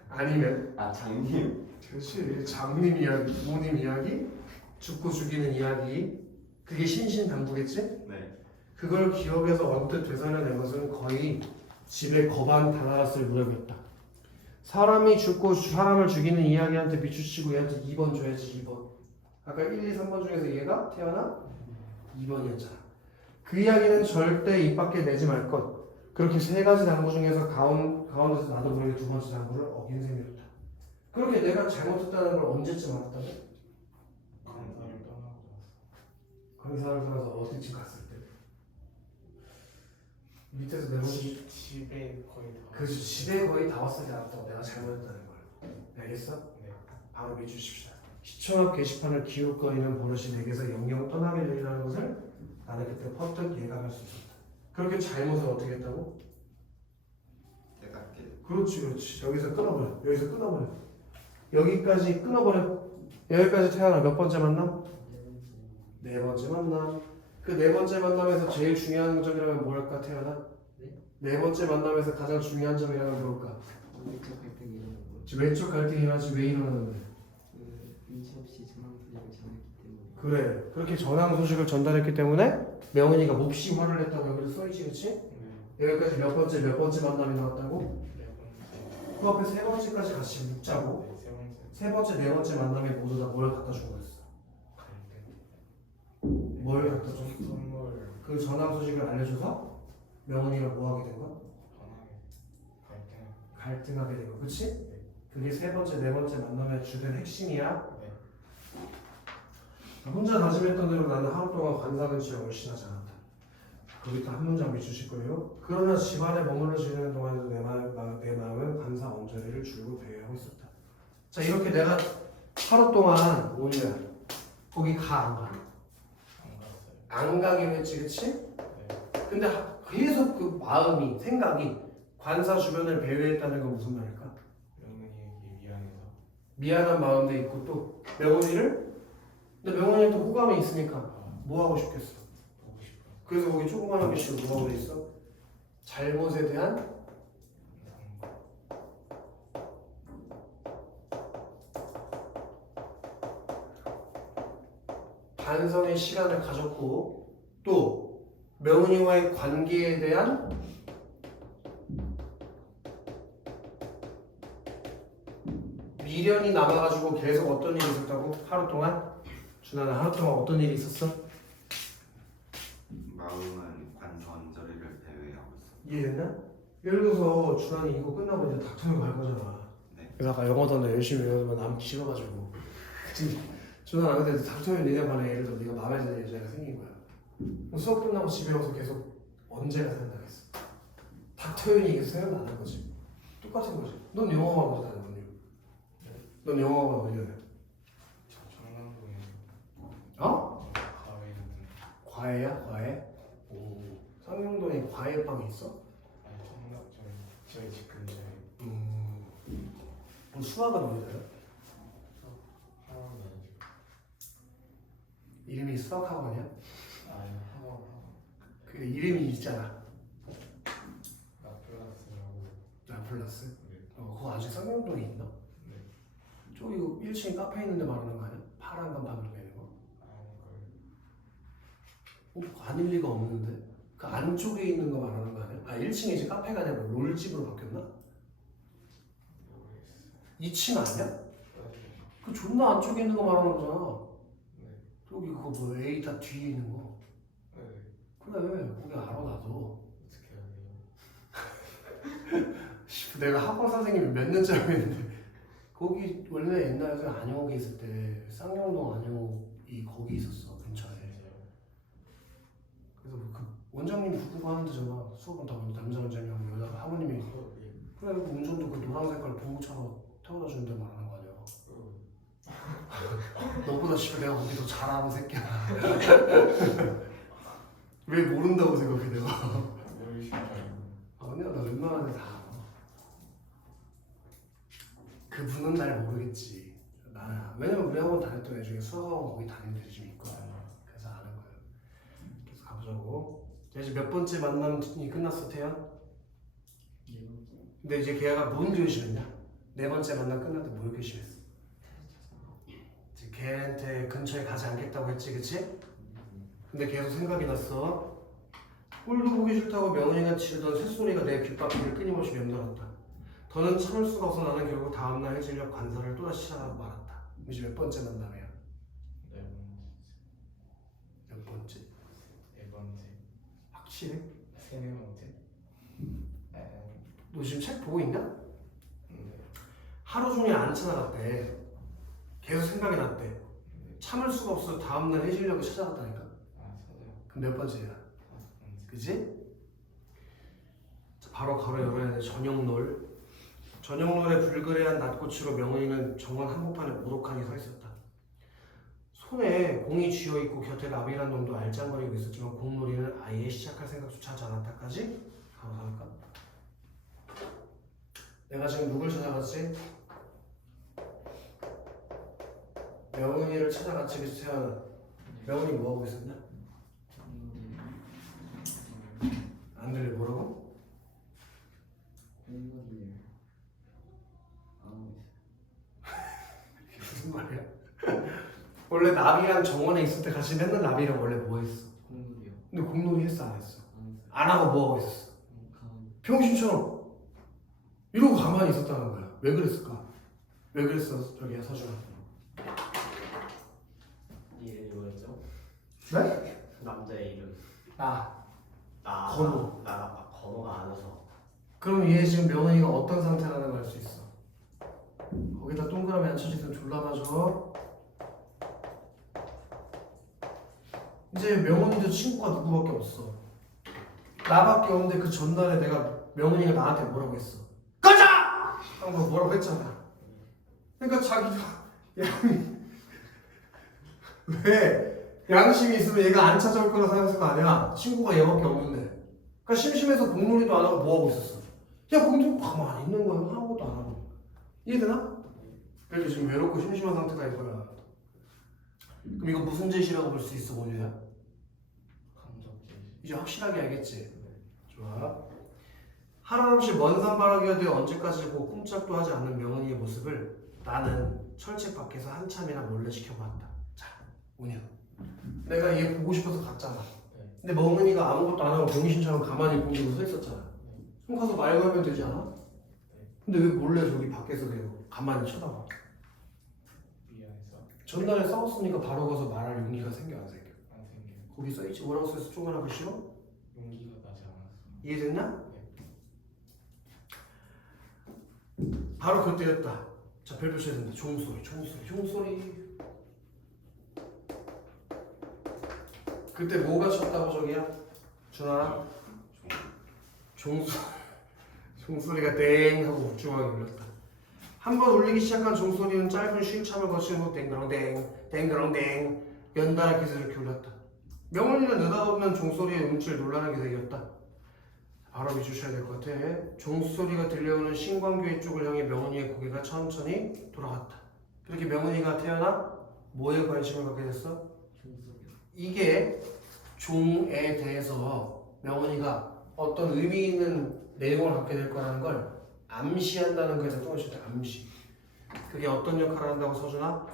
아니면? 아 장님. 그렇지. 장님 이야기, 부모님 이야기, 죽고 죽이는 이야기. 그게 신신당부겠지? 네. 그걸 기억해서 언뜻 되살려낸 것은 거의 집에 거반 다다랐을 무렵이었다. 사람이 죽고 사람을 죽이는 이야기한테 비추치고 얘한테 2번 줘야지 2번. 아까 1, 2, 3번 중에서 얘가 태어나 2번이었잖아. 그 이야기는 절대 입 밖에 내지 말 것. 그렇게 세 가지 당부 중에서 가운데서 나도 모르게 두 번째 당부를 어긴 셈이었다. 그렇게 내가 잘못했다는 걸 언제쯤 알았다고? 관사를 떠나고 강사를 떠나서 어디쯤 갔을 때? 밑에서 내 나서 모습이 집에 거의 다 그래서 집에 거의 다 왔을 때 알았다고. 내가 잘못했다는 걸. 알겠어? 네. 바로 해주십시오. 시청 앞 게시판을 기웃거리는 버릇이 내게서 영영 떠나게 되리라는 것을 나는 그때 퍼뜩 예감할 수 있었다. 그렇게 잘못을 어떻게 했다고? 깨닫게. 그렇지. 여기서 끊어버려. 여기까지 끊어버려. 여기까지 태어나 몇 번째 만남? 네 번째 만남. 그 네 번째 만남에서 제일 중요한 점이라면 뭘까 태어나? 네 번째 만남에서 가장 중요한 점이라면 뭘까? 외적 갈등이 이런 거. 지금 왼쪽 갈등이 일어나지 왜 일어나는데? 그 눈치 없이 전황 소식을 전했기 때문에. 그래. 그렇게 전황 소식을 전달했기 때문에 명은이가 몹시 화를 냈다고 여기를 써있지, 그렇지? 네. 여기까지 몇 번째 만남이 나왔다고? 네 번째. 그 앞에 세 번째까지 같이 묻자고. 네, 세 번째. 세 번째, 네 번째 만남에 모두 다 뭘 갖다 준 거였어? 갈등. 뭘 갖다 줬어? 선물. 그 전황 소식을 알려줘서 명은이가 뭐 하게 된 거야? 전화기. 갈등. 갈등하게 된 거, 그치? 그게 세 번째, 네 번째 만남의 주된 핵심이야. 네. 혼자 다짐했던 대로 나는 하루 동안 관사 근처에 얼씬하지 않았다. 거기다 한 문장 비추실 거예요. 그러나 집안에 머물러 지내는 동안에도 내 마음은 관사 엉터리를 줄고 배회하고 있었다. 자, 이렇게 내가 하루 동안 오냐 거기 가 안 가? 안 갔어요. 안 가기로 했지, 그치? 네. 근데 계속 그 마음이, 생각이 관사 주변을 배회했다는 건 무슨 말일까? 명은이에게 미안해서. 미안한 마음도 있고 또 명훈이를? 근데 명훈이는 또 호감이 있으니까 아, 뭐 하고 싶겠어? 보고 싶어. 그래서 거기 조그마한 글씨로 뭐라고 돼 있어? 잘못에 대한 상고. 반성의 시간을 가졌고 또 명훈이와의 관계에 대한 미련이 남아가지고 계속 어떤 일이 있었다고? 하루 동안? 준하는 하루 동안 어떤 일이 있었어? 마음은 관사 언저리를 배회하고 있어. 이해됐나? 예를 들어서 준하이 이거 끝나고 이제 닥터를 갈 거잖아. 네. 그래서 아까 영어도 열심히 외우면 남기 싫어가지고 준하 안 그래도 닥터면 니네 반에 예를 들어 네가 마음에 드는 여자가 생긴 거야. 그럼 수업 끝나고 집에 와서 계속 언제가 생각나겠어? 닥터연이 계속 생각 안 할 거지. 똑같은 거지. 넌 영어만 보다 다녀. 넌 영어가 어디야? 저 청남동에. 어? 가에 있는. 과외야? 과외? 오. 상영동에 과외방이 있어? 아니 청남 저희 집 근처에. 그럼 수학은 어디서요? 학원이 아니죠. 이름이 수학학원이야? 아니 학원. 그 이름이 있잖아. 라플라스라고. 라플라스? 네. 그거 아직 상영동에 있나? 네. 저기 1층에 카페 있는데 말하는 거 아니야? 파란 간판으로 되는 거? 아니 아닐 리가 없는데? 그 안쪽에 있는 거 말하는 거 아니야? 아 1층에 이제 카페가 아니라 롤집으로 바뀌었나? 2층 아니야? 그 존나 안쪽에 있는 거 말하는 거잖아. 네. 저기 그거 뭐 A 다 뒤에 있는 거. 네. 그래 거기 알아 나도. 어떻게 하세요? 내가 학원 선생님이 몇 년째 하고 있는데 거기 원래 옛날에 안영옥에 있을 때 쌍용동 안영옥이 거기 있었어 근처에. 그래서 그 원장님 부부가 하는 데잖아. 수업은 다 남자 원장님하고 여자 학원님이. 그래 그 운전도 그 노란 색깔 봉고차로 태워다 주는 데 말하는 거 아니야. 너보다 씨발 내가 거기 더 잘하는 새끼야. 왜 모른다고 생각해 내가. 아니야 나 웬만한 데 다 알아. 그분은 날 모르겠지. 나는 왜냐면 우리 학원 다녔던 애 중에 수학학원 거기 다니는 애들이 좀 있거든. 그래서 아는 거야. 그래서 가보자고. 이제 몇 번째 만남이 끝났어 태연? 근데 이제 걔가 뭔 결심했냐? 네 번째 만남 끝날 때 뭘 결심했어? 이제 걔한테 근처에 가지 않겠다고 했지, 그치? 근데 계속 생각이 났어. 꼴도 보기 싫다고 명은이가 지르던 새소리가 내 귓바퀴를 끊임없이 맴돌았다. 더는 참을 수가 없어 나는 결국 다음날 해질녘 관사를 또다시 찾아가고 말았다. 이제 몇 번째 만남이야? 몇 번째? 네 번째. 확실해? 세네 번째. 너 지금 책 보고 있냐? 네. 하루 종일 안 찾아갔대. 계속 생각이 났대. 참을 수가 없어 다음날 해질녘을 찾아갔다니까. 아 찾아요. 그럼 몇 번째야? 5번째. 그지? 자, 바로 가로 열어야 돼. 저녁놀. 저녁노을에 불그레한 낯꽃으로 명은이는 정원 한복판에 모독하니 서 있었다. 손에 공이 쥐어있고 곁에 나비란 놈도 알짱거리고 있었지만 공놀이는 아예 시작할 생각조차 하지 않았다까지 가로 삼을까? 내가 지금 누굴 찾아갔지? 명은이를 찾아갔지. 그치 태연아? 명은이 뭐하고 있었냐? 안 들려. 뭐라고? 공놀이를 하고 이게 무슨 말이야? 원래 나비랑 정원에 있을 때 같이 맨날 나비랑 원래 뭐 했어? 공놀이요. 근데 공놀이 했어 안 했어? 안 했어요. 안 하고 뭐 하고 있었어? 가만히. 병신처럼 이러고 가만히 있었다는 거야. 왜 그랬을까? 왜 그랬어 저기야 서준아? 이름이 뭐였죠? 네? 남자의 이름. 나 나 건우. 나 건우가 안 와서. 그럼 얘 지금 명은이가 어떤 상태라는 걸 알 수 있어. 거기다 동그라미 안 쳐지면 졸라 맞아. 이제 명은이도 친구가 누구밖에 없어. 나밖에 없는데 그 전날에 내가 명은이가 나한테 뭐라고 했어? 꺼져! 하고 뭐라고 했잖아. 그러니까 자기도 왜 양심이 있으면 얘가 안 찾아올 거라 생각했을 거 아니야. 친구가 얘밖에 없는데. 그러니까 심심해서 공놀이도 안 하고 뭐 하고 있었어? 야 공놀이 가만히 있는 거야. 아무것도 안 하고. 이해되나? 그래도 지금 외롭고 심심한 상태가 이거야. 그럼 이거 무슨 제시라고 볼 수 있어, 원유야? 감정 제시. 이제 확실하게 알겠지? 좋아. 하루없이 먼 산바라기가 되어 언제까지고 꼼짝도 하지 않는 명은이의 모습을 나는 철책 밖에서 한참이나 몰래 지켜봤다. 자, 원유. 내가 얘 보고 싶어서 갔잖아. 근데 멍은이가 아무것도 안 하고 병신처럼 가만히 보고 서 있었잖아. 그럼 가서 말 걸면 되지 않아? 근데 왜 몰래 저기 밖에서 그냥 가만히 쳐다봐? 미안해서 전날에 싸웠으니까 바로 가서 말할 용기가 생겨 안 생겨? 안 생겨. 거기 써있지 뭐라고 써있어? 조그만한 글씨로? 용기가 나지 않았어. 이해됐나? 바로 그때였다. 자, 별표 쳐야 된다. 종소리, 종소리, 종소리. 그때 뭐가 쳤다고 저기야? 준아? 종소리가 땡 하고 묵중하게 울렸다. 한 번 울리기 시작한 종소리는 짧은 쉴참을 거친 후 땡그렁땡 땡그렁땡 연달아 기세를 이렇게 울렸다. 명훈이는 느닷없는 종소리에 움찔 놀라는 기색이었다. 바로 비추셔야 될 것 같아. 종소리가 들려오는 신광교회 쪽을 향해 명훈이의 고개가 천천히 돌아갔다. 그렇게 명훈이가 태어나 뭐에 관심을 갖게 됐어? 종소리요. 이게 종에 대해서 명훈이가 어떤 의미 있는 내용을 갖게 될 거라는 걸 암시한다는 거에서 또 오실 때 암시. 그게 어떤 역할을 한다고 서준아?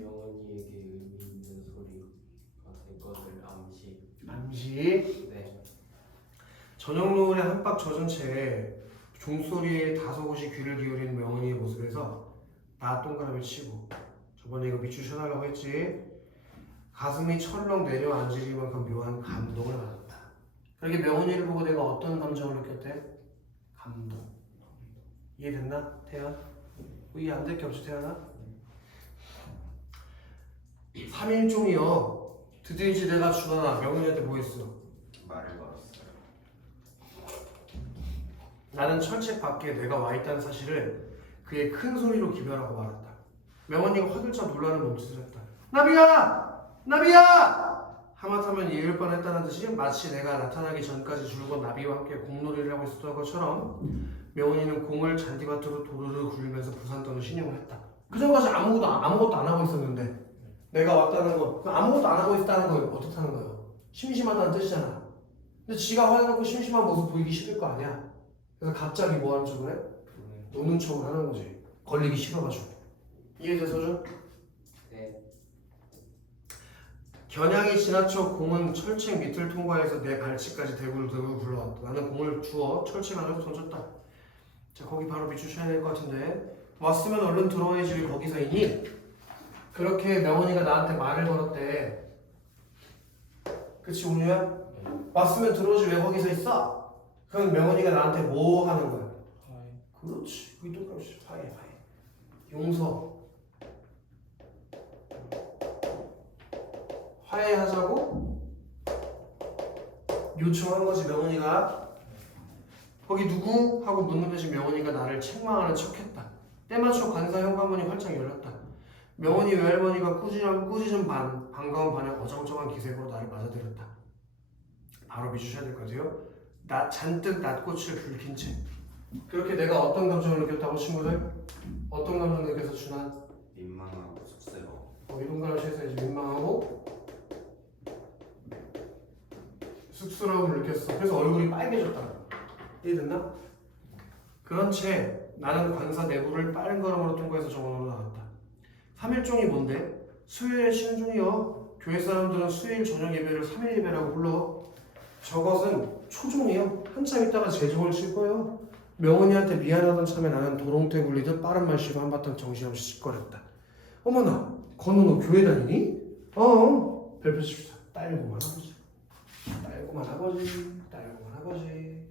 영원이에게 의미 있는 소리가 될 것을 암시. 암시. 네. 저녁 노을에 한박 젖은 채 종소리에 다소곳이 귀를 기울이는 명훈이의 모습에서 나 동그라미 치고 저번에 이거 밑줄 쳐달라고 했지. 가슴이 철렁 내려앉을 만큼 묘한 감동을 받았다. 그렇게 명훈이를 보고 내가 어떤 감정을 느꼈대? 감동. 이해됐나? 태연? 이해 안 될 게 없지 태연아? 3일종이요. 드디어 이제 내가 주나나 명훈이한테 뭐 했어? 말을 걸었어요. 나는 철책 밖에 내가 와 있다는 사실을 그의 큰 소리로 기별하고 말았다. 명언니가 화들짝 놀라는 몸짓을 했다. 나비야! 나비야! 하마터면 이을 뻔했다는 듯이 마치 내가 나타나기 전까지 줄곧 나비와 함께 공놀이를 하고 있었던 것처럼 명언니는 공을 잔디밭으로 도르르 굴리면서 부산 떠는 신용을 했다. 그 전까지 아무것도 안 하고 있었는데 내가 왔다는 거, 아무것도 안 하고 있다는 거 어떻다는 거예요? 심심하다는 뜻이잖아. 근데 지가 화내놓고 심심한 모습 보이기 싫을 거 아니야. 그래서 갑자기 뭐 하는 척을 해? 노는 척을 하는 거지. 걸리기 싫어가지고. 이해돼 서준? 네. 겨냥이 지나쳐 공은 철책 밑을 통과해서 내 발치까지 대구를 굴러왔다. 나는 공을 주워 철책 안으로 던졌다. 자, 거기 바로 밑줄 쳐야 될 것 같은데. 왔으면 얼른 들어와야지 왜 거기서 있니? 그렇게 명원이가 나한테 말을 걸었대. 그치 운유야? 왔으면 들어오지 왜 거기서 있어? 그럼 명원이가 나한테 뭐 하는 거야? 하이. 그렇지. 그게 똑같이 화해. 용서. 화해하자고 요청한 거지 명훈이가. 거기 누구? 하고 묻는 대신 명훈이가 나를 책망하는 척했다. 때맞춰 관사 현관문이 활짝 열렸다. 명훈이 외할머니가 꾸짖은 반가운 반에 어정쩡한 기색으로 나를 맞아들였다. 바로 비추셔야 될 것 같아요. 잔뜩 낯꽃을 붉힌 채. 그렇게 내가 어떤 감정을 느꼈다고 친구들? 어떤 감정 느껴서 준한? 민망하고 쑥스러워. 이 동그라미 해서 이제 민망하고 쑥스러움을 느꼈어. 그래서 얼굴이 빨개졌다. 이해됐나? 그런 채 나는 관사 내부를 빠른 걸음으로 통과해서 정원으로 나갔다. 3일종이 뭔데? 수요일에 쉬는 중이요. 교회 사람들은 수요일 저녁 예배를 3일 예배라고 불러. 저것은 초종이요. 한참 있다가 제종을 칠 거예요. 명훈이한테 미안하던 참에 나는 도롱태 굴리듯 빠른 말씨로 한바탕 정신없이 씻거렸다. 어머나, 건우 너 교회 다니니? 별표 칩시다. 딸고만 아버지. 딸고만 아버지. 딸고만 아버지.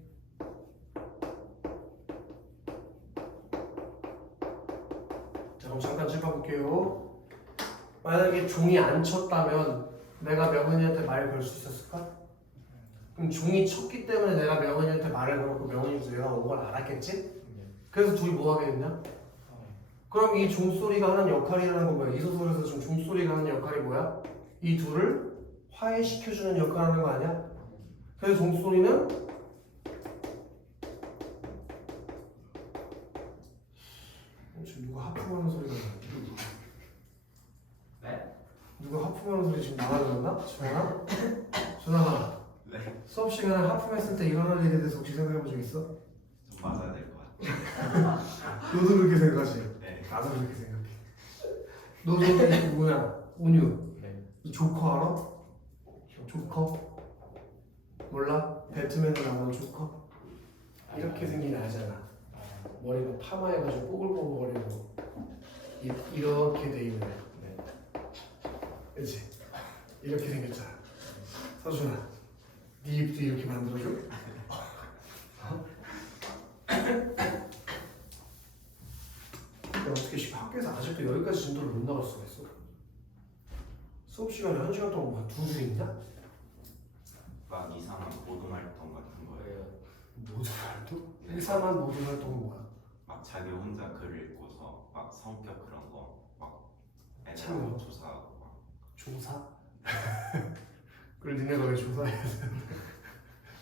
자, 그럼 잠깐 짚어볼게요. 만약에 종이 안 쳤다면 내가 명훈이한테 말 걸 수 있었을까? 그럼 종이 쳤기 때문에 내가 명훈이한테 말을 걸었고 명훈이도 내가 온 걸 알았겠지? 그래서 둘이 뭐 하게 됐냐? 그럼 이 종소리가 하는 역할이라는 건 뭐야? 이 소설에서 지금 종소리가 하는 역할이 뭐야? 이 둘을 화해시켜주는 역할을 하는 거 아니야? 그래서 종소리는 지금 누가 하품하는 소리가 나는데? 네? 누가 하품하는 소리 지금 나가려나? 준아? 준아, 네. 수업 시간에 하품했을 때 일어날 일에 대해서 혹시 생각해본 적 있어? 좀 맞아야 될 것 같아요. 너도 그렇게 생각하지? 네. 나도 그렇게 생각해. 너도 이거 뭐야? 온유. 네. 조커 알아? 조커? 몰라? 배트맨에 나오는 조커? 이렇게 생긴 애잖아. 머리가 파마해가지고 뽀글뽀글거리고 이렇게 돼 있는 애. 네. 그치? 이렇게 생겼잖아. 서준아, 네 입도 이렇게 만들어줘? 어떻게 학교에서 아직도 여기까지 진도를 못 나갈 수가 있어? 수업 시간에 1시간 동안 뭐 두줄 있냐? 막 이상한 모동 활동 같은 거예요. 모든 활동? 이상한 모든 활동은 뭐야? 막 자기 혼자 글을 읽고서 막 성격 그런 거 막 참. 애들하고 조사하고 막. 조사? 그걸 니네가 왜 조사해야 되는데?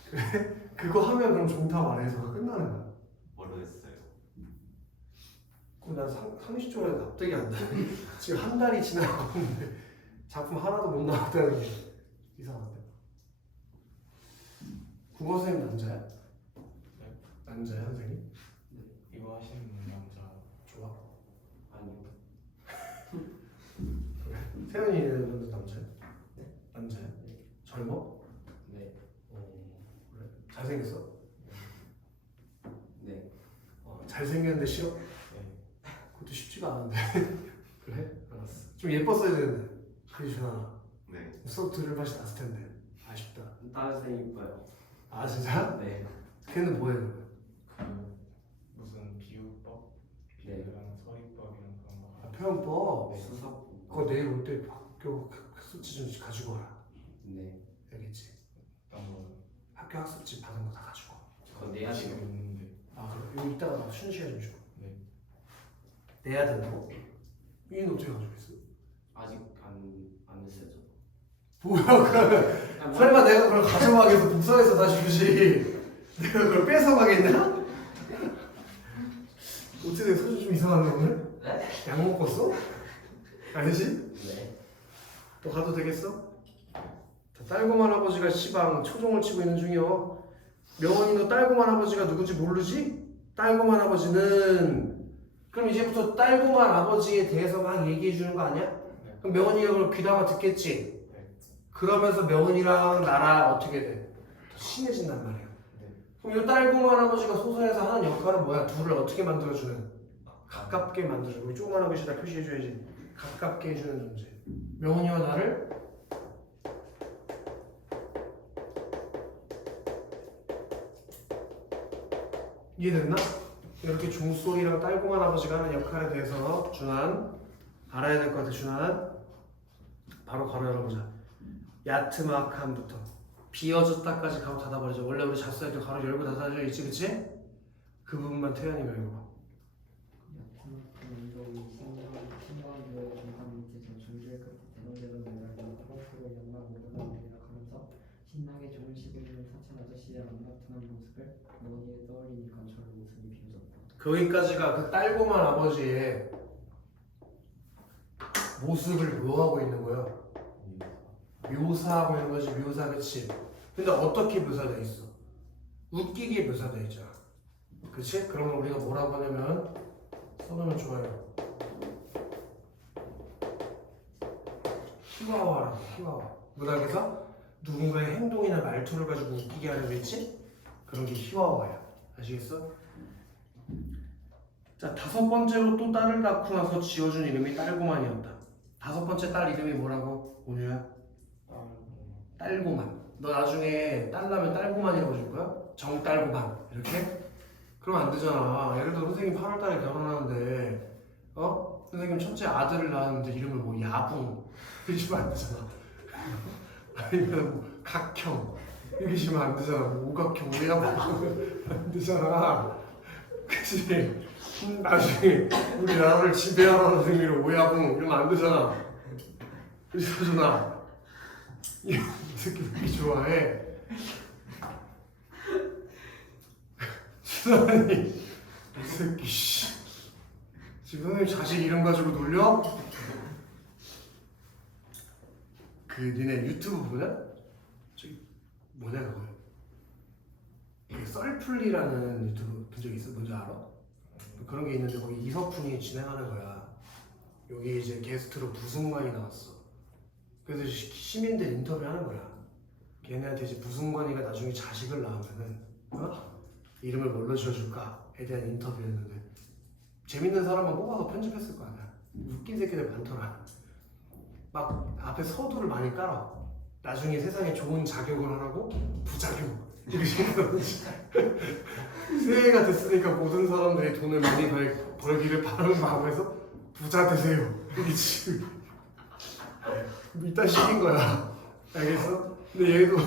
그래? 그거 하면 그럼 종탑 안에서 끝나는 거야? 모르겠어요. 그럼 난 상식적으로 납득이 안 돼. 지금 한 달이 지나가고 있는데 작품 하나도 못 나왔다는 게 이상한데. 국어 선생님 남자야? 네. 남자야 선생님? 이거 하시는 분 남자. 좋아. 아니요. 태연이는 남자야? 남자야? 젊어? 네. 그래? 잘생겼어? 네. 잘생겼는데 싫어? 네. 그것도 쉽지가 않은데. 그래? 알았어. 좀 예뻤어야 되는데. 그지 준아. 네. 수업 들을 맛이 났을 텐데. 아쉽다. 다른 선생님 이뻐요. 아 진짜? 네. 걔는 뭐해? 그러면? 그 무슨 비유법, 네. 비유랑 서리법 이런 그런 거. 아, 표현법. 수석. 그거 내일 올 때 학교 학습지 좀 가지고 와라. 네. 알겠지? 어떤 거 학교 학습지 받은 거 다 가지고 와. 그거 내야 지금 돼요. 있는데. 아 그래? 이거 이따가 나 쉬는 시간 좀 줘. 네. 내야 된다고? 이는 어떻게 가지고 있어? 아직 안 했어요. 뭐야 그러면 설마 내가 그걸 가져가겠어? 복사해서 다시 주지. 내가 그걸 뺏어가겠냐? 어떻게 내 소리 좀 이상하네 오늘? 네? 약 먹었어? 아니지? 네. 또 가도 되겠어? 자, 딸고만 아버지가 시방 초종을 치고 있는 중이요. 명원이 너 딸고만 아버지가 누군지 모르지? 딸고만 아버지는 그럼 이제부터 딸고만 아버지에 대해서 막 얘기해 주는 거 아니야? 네. 그럼 명원이가 그걸 귀담아 듣겠지? 네. 그러면서 명원이랑 나랑 어떻게 돼? 더 친해진단 말이야. 네. 그럼 이 딸고만 아버지가 소설에서 하는 역할은 뭐야? 둘을 어떻게 만들어주는? 가깝게 만들어주는. 우리 조그만한 글씨다 표시해줘야지. 가깝게 해주는 존재. 명훈이와 나를 이해됐나? 이렇게 종소리랑 딸고만 아버지가 하는 역할에 대해서 준한 알아야 될 것 같아. 준한 바로 가로 열어보자. 야트막함부터 비어졌다까지 가로 닫아버리죠. 원래 우리 잤을 때 가로 열고 닫아져 있지, 그치? 그 부분만 태연이가 읽어봐. 야트나큰 운동이 신경교의 중간 밑에서 줄기를 끝에 대롱대롱 내려가고 트로트로 연락으로 내려가면서 신나게 좋은 시골 주는 사촌 아저씨의 안 나타난 모습을 머리에 떠올리니까 저는 웃음이 비어졌다. 거기까지가 그 딸고만 아버지의 모습을 묘하고 있는 거야. 묘사하고 있는 거지, 묘사, 그치? 근데 어떻게 묘사돼 있어? 웃기게 묘사돼 있잖아. 그치? 그러면 우리가 뭐라고 하냐면 써놓으면 좋아요. 희화화라고, 희화화. 문학에서 누군가의 행동이나 말투를 가지고 웃기게 하려고 했지? 그런 게 희화화야. 아시겠어? 자, 5번째로 또 딸을 낳고 나서 지어준 이름이 딸고만이었다. 5번째 딸 이름이 뭐라고? 오늘야? 딸고만. 너 나중에 딸 나면 딸고만이라고 줄 거야? 정딸고만 이렇게? 그러면 안 되잖아. 예를 들어 선생님 8월달에 결혼하는데 선생님 첫째 아들을 낳았는데 이름을 뭐 야붕 이렇게 지면 안 되잖아. 아니면 뭐 각형 이렇게 지면 안 되잖아. 뭐 오각형 오야붕 안 되잖아. 그치? 나중에 우리 나라를 지배하라는 의미로 오야붕 이러면 안 되잖아. 그치 서준아? 이 새끼 왜 이렇게 좋아해? 수단이 이 새끼 씨 지금 선생님 자식 이름 가지고 놀려? 그 니네 유튜브 보냐? 저기 뭐냐 그거 그 썰풀리라는 유튜브 본 적 있어? 뭔지 알아? 그런 게 있는데 거기 이석훈이 진행하는 거야. 여기 이제 게스트로 부승관이 나왔어. 그래서 시민들 인터뷰하는 거야. 걔네한테 이제 부승관이가 나중에 자식을 낳으면은 이름을 뭘로 지어줄까에 대한 인터뷰였는데 재밌는 사람만 뽑아서 편집했을 거 아니야. 웃긴 새끼들 많더라. 막 앞에 서두를 많이 깔아. 나중에 세상에 좋은 작용을 하라고 부작용 이렇게 생각하지. 새해가 됐으니까 모든 사람들이 돈을 많이 벌기를 바라는 마음에서 부자 되세요. 이게 지금 이따 시킨 거야. 알겠어? 근데 얘도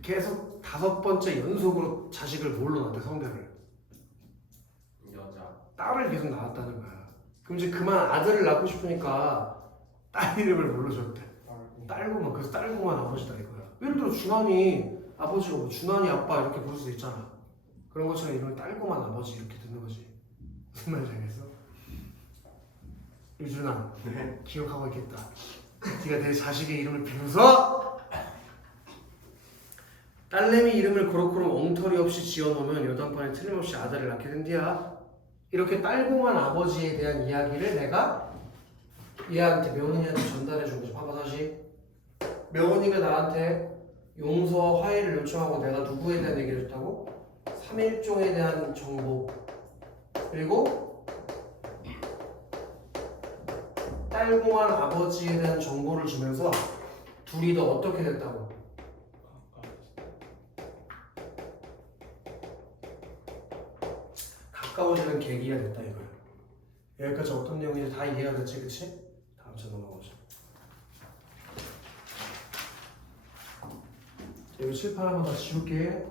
계속 5번째 연속으로 자식을 뭘로 낳대, 성별을. 여자. 딸을 계속 낳았다는 거야. 그럼 이제 그만 아들을 낳고 싶으니까 딸 이름을 뭘로 줬대? 딸고만. 그래서 딸고만 아버지다 이거야. 예를 들어 준환이 아버지가 뭐 준환이 아빠 이렇게 부를 수도 있잖아. 그런 것처럼 이름을 딸고만 아버지 이렇게 듣는 거지. 무슨 말인지 알겠어? 유준아, 네. 기억하고 있겠다. 네가 내 자식의 이름을 비로소 딸내미 이름을 그렇고로 엉터리 없이 지어놓으면 요단판에 틀림없이 아들을 낳게 된디야. 이렇게 딸고만 아버지에 대한 이야기를 내가 얘한테 명은이한테 전달해 준 거지. 봐봐 다시. 명은이가 나한테 용서와 화해를 요청하고 내가 누구에 대한 얘기를 했다고? 3일종에 대한 정보 그리고 딸고만 아버지에 대한 정보를 주면서 둘이 더 어떻게 됐다고? 가까워지는 계기가 됐다 이거야. 여기까지 어떤 내용인지 다 이해가 됐지, 그치? 다음 주 넘어가자. 자, 이거 칠판 한번 다 지울게.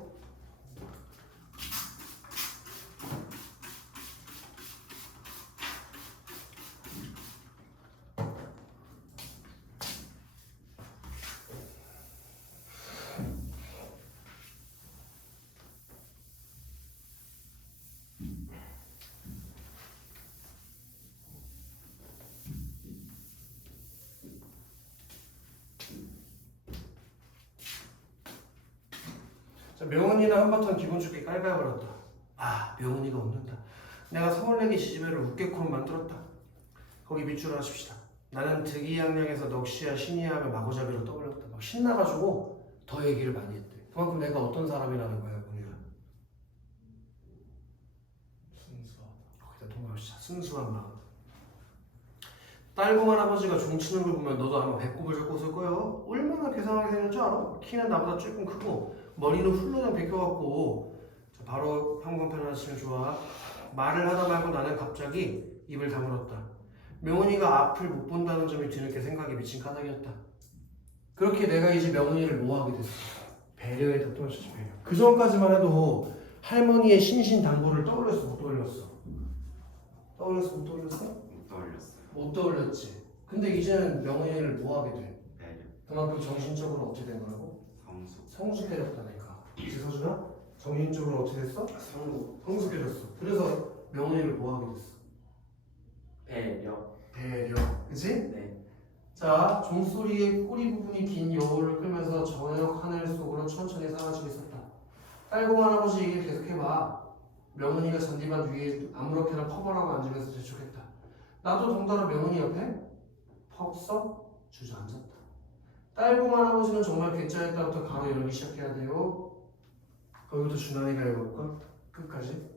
자, 명은이는 한바탕 기분 좋게 깔깔거렸다. 아, 명은이가 웃는다. 내가 서울내기 지지배를 웃게코로 만들었다. 거기 밑줄을 하십시다. 나는 득이양양에서 넋이야 신이야하며 마구잡이로 떠올렸다. 막 신나가지고 더 얘기를 많이 했대. 그만큼 내가 어떤 사람이라는 거야, 문이가. 순수하다. 거기다 통과합시다. 순수한 마음. 딸고만 아버지가 종치는 걸 보면 너도 아마 배꼽을 잡고 웃을 거예요. 얼마나 괴상하게 생긴 줄 알아? 키는 나보다 조금 크고 머리는 훌러덩 베껴갖고. 자, 바로 형광펜 하나 치면 좋아. 말을 하다 말고 나는 갑자기 입을 다물었다. 명은이가 앞을 못 본다는 점이 뒤늦게 생각에 미친 까닭이었다. 그렇게 내가 이제 명은이를 뭐하게 됐어? 배려에다 떨어졌지 배려. 그 전까지만 해도 할머니의 신신당부를 떠올렸어 못 떠올렸어? 떠올렸어 못 떠올렸어? 못 떠올렸어요. 못 떠올렸지. 근데 이제는 명예를 뭐하게 돼? 배려, 그만큼 정신적으로 어떻게 된 거라고? 성숙, 성숙해졌다니까. 이제 서준아? 정신적으로 어떻게 됐어? 성숙해졌어. 그래서 명예를 뭐하게 됐어? 배려. 배려. 그치? 네. 자, 종소리의 꼬리 부분이 긴 여울을 끌면서 저녁 하늘 속으로 천천히 사라지고 있었다. 딸공 할아버지 얘기 계속 해봐. 명은이가 잔디밭 위에 아무렇게나 퍼벌하고 앉으면서 재촉했다. 나도 덩달아 명은이 옆에 퍽썩 주저앉았다. 딸공 할아버지는 정말 괴짜였다부터 가로 열기 시작해야 돼요. 거기부터 준환이가 읽어볼까? 끝까지.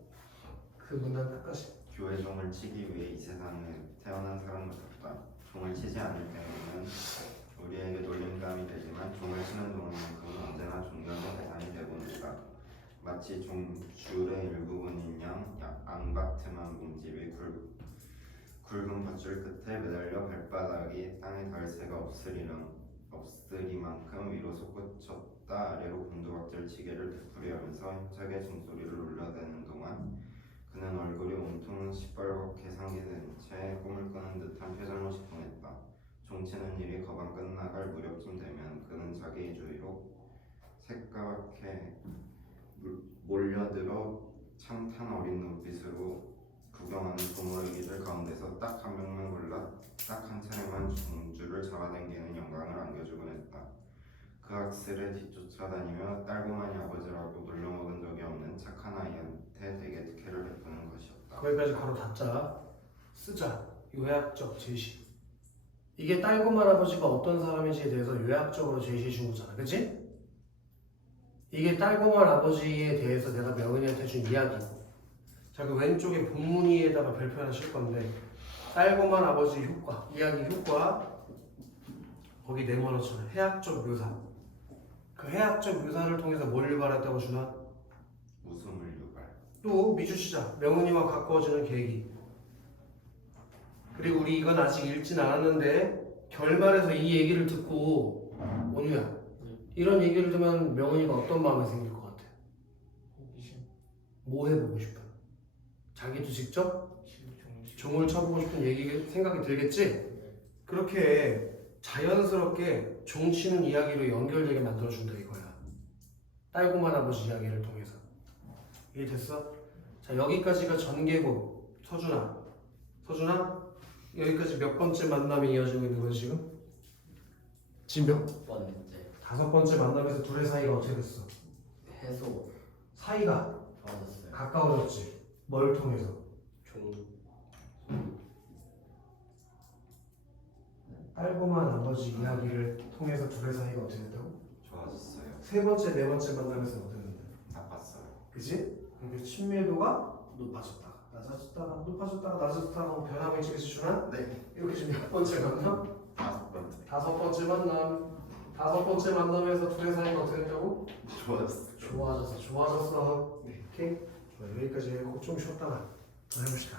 그 문단 끝까지. 교회 종을 치기 위해 이 세상에 태어난 사람 같았다. 종을 치지 않을 때에는 우리에게 놀림감이 되지만 종을 치는 동안만큼은 언제나 존경의 대상이 되고 있다. 마치 종줄의 일부분인 양 앙바트만 몸집이 굵은 밧줄 끝에 매달려 발바닥이 땅에 닿을 새가 없으리만큼 위로 솟구쳤다 아래로 곤두박질 치기를 되풀이하면서 힘차게 종소리를 울려대는 동안 그는 얼굴이 온통 시뻘겋게 상기된 채 꿈을 꾸는 듯한 표정을 짓곤 했다. 종치는 일이 거반 끝나갈 무렵쯤 되면 그는 자기 주위로 새까맣게 몰려들어 참탄 어린 눈빛으로 구경하는 부모에게들 가운데서 딱 한 명만 골라 딱 한 차례만 종주를 잡아당기는 영광을 안겨주곤 했다. 그 학슬에 뒤쫓아다니며 딸고만이 아버지라고 놀려먹은 적이 없는 착한 아이한테 되게 특혜를 베푸는 것이었다. 거기까지 바로 닫자. 쓰자. 요약적 제시. 이게 딸곰 할아버지가 어떤 사람인지에 대해서 요약적으로 제시해 준 거잖아. 그치? 이게 딸곰 할아버지에 대해서 내가 명은이한테 준 이야기고, 자, 그 왼쪽에 본문위에다가 별표 하나 실 건데, 딸곰 할아버지 효과, 이야기 효과, 거기 네모너처럼 해학적 묘사. 그 해학적 묘사를 통해서 뭘 유발했다고 주나? 웃음을 유발. 또 미주시자 명은이와 가까워지는 계기. 그리고 우리 이건 아직 읽진 않았는데 결말에서 이 얘기를 듣고 원우야 이런 얘기를 들으면 명은이가 어떤 마음이 생길 것 같아? 호기심, 뭐 해보고 싶어? 자기도 직접 종을 쳐보고 싶은 생각이 들겠지? 그렇게 자연스럽게 종치는 이야기로 연결되게 만들어준다 이거야. 딸곰 할아버지 이야기를 통해서. 이해됐어? 자, 여기까지가 전개고. 서준아 여기까지 몇 번째 만남이 이어지고 있는 거야 지금? 지금 몇? 번째. 5번째 만남에서 둘의 사이가 어떻게 됐어? 해소. 사이가 좋아졌어요. 가까워졌지. 뭘 통해서? 종. 딸곰한 아버지 이야기를 통해서 둘의 사이가 어떻게 됐다고? 좋아졌어요. 3번째, 4번째 만남에서 어떻게 됐는데? 나빴어요. 그치? 그러니까 친밀도가 높아졌다가 낮아졌다가 높아졌다가 낮아졌다가 변하고 있지 그치 준아? 네. 이렇게 지금 몇 번째 만남? 5번째. 5번째 만남. 5번째 만남에서 둘의 사이가 어떻게 됐다고? 좋아졌어요. 좋아졌어. 오케이? 좋아, 여기까지 해고 좀 쉬었다가 더 해봅시다.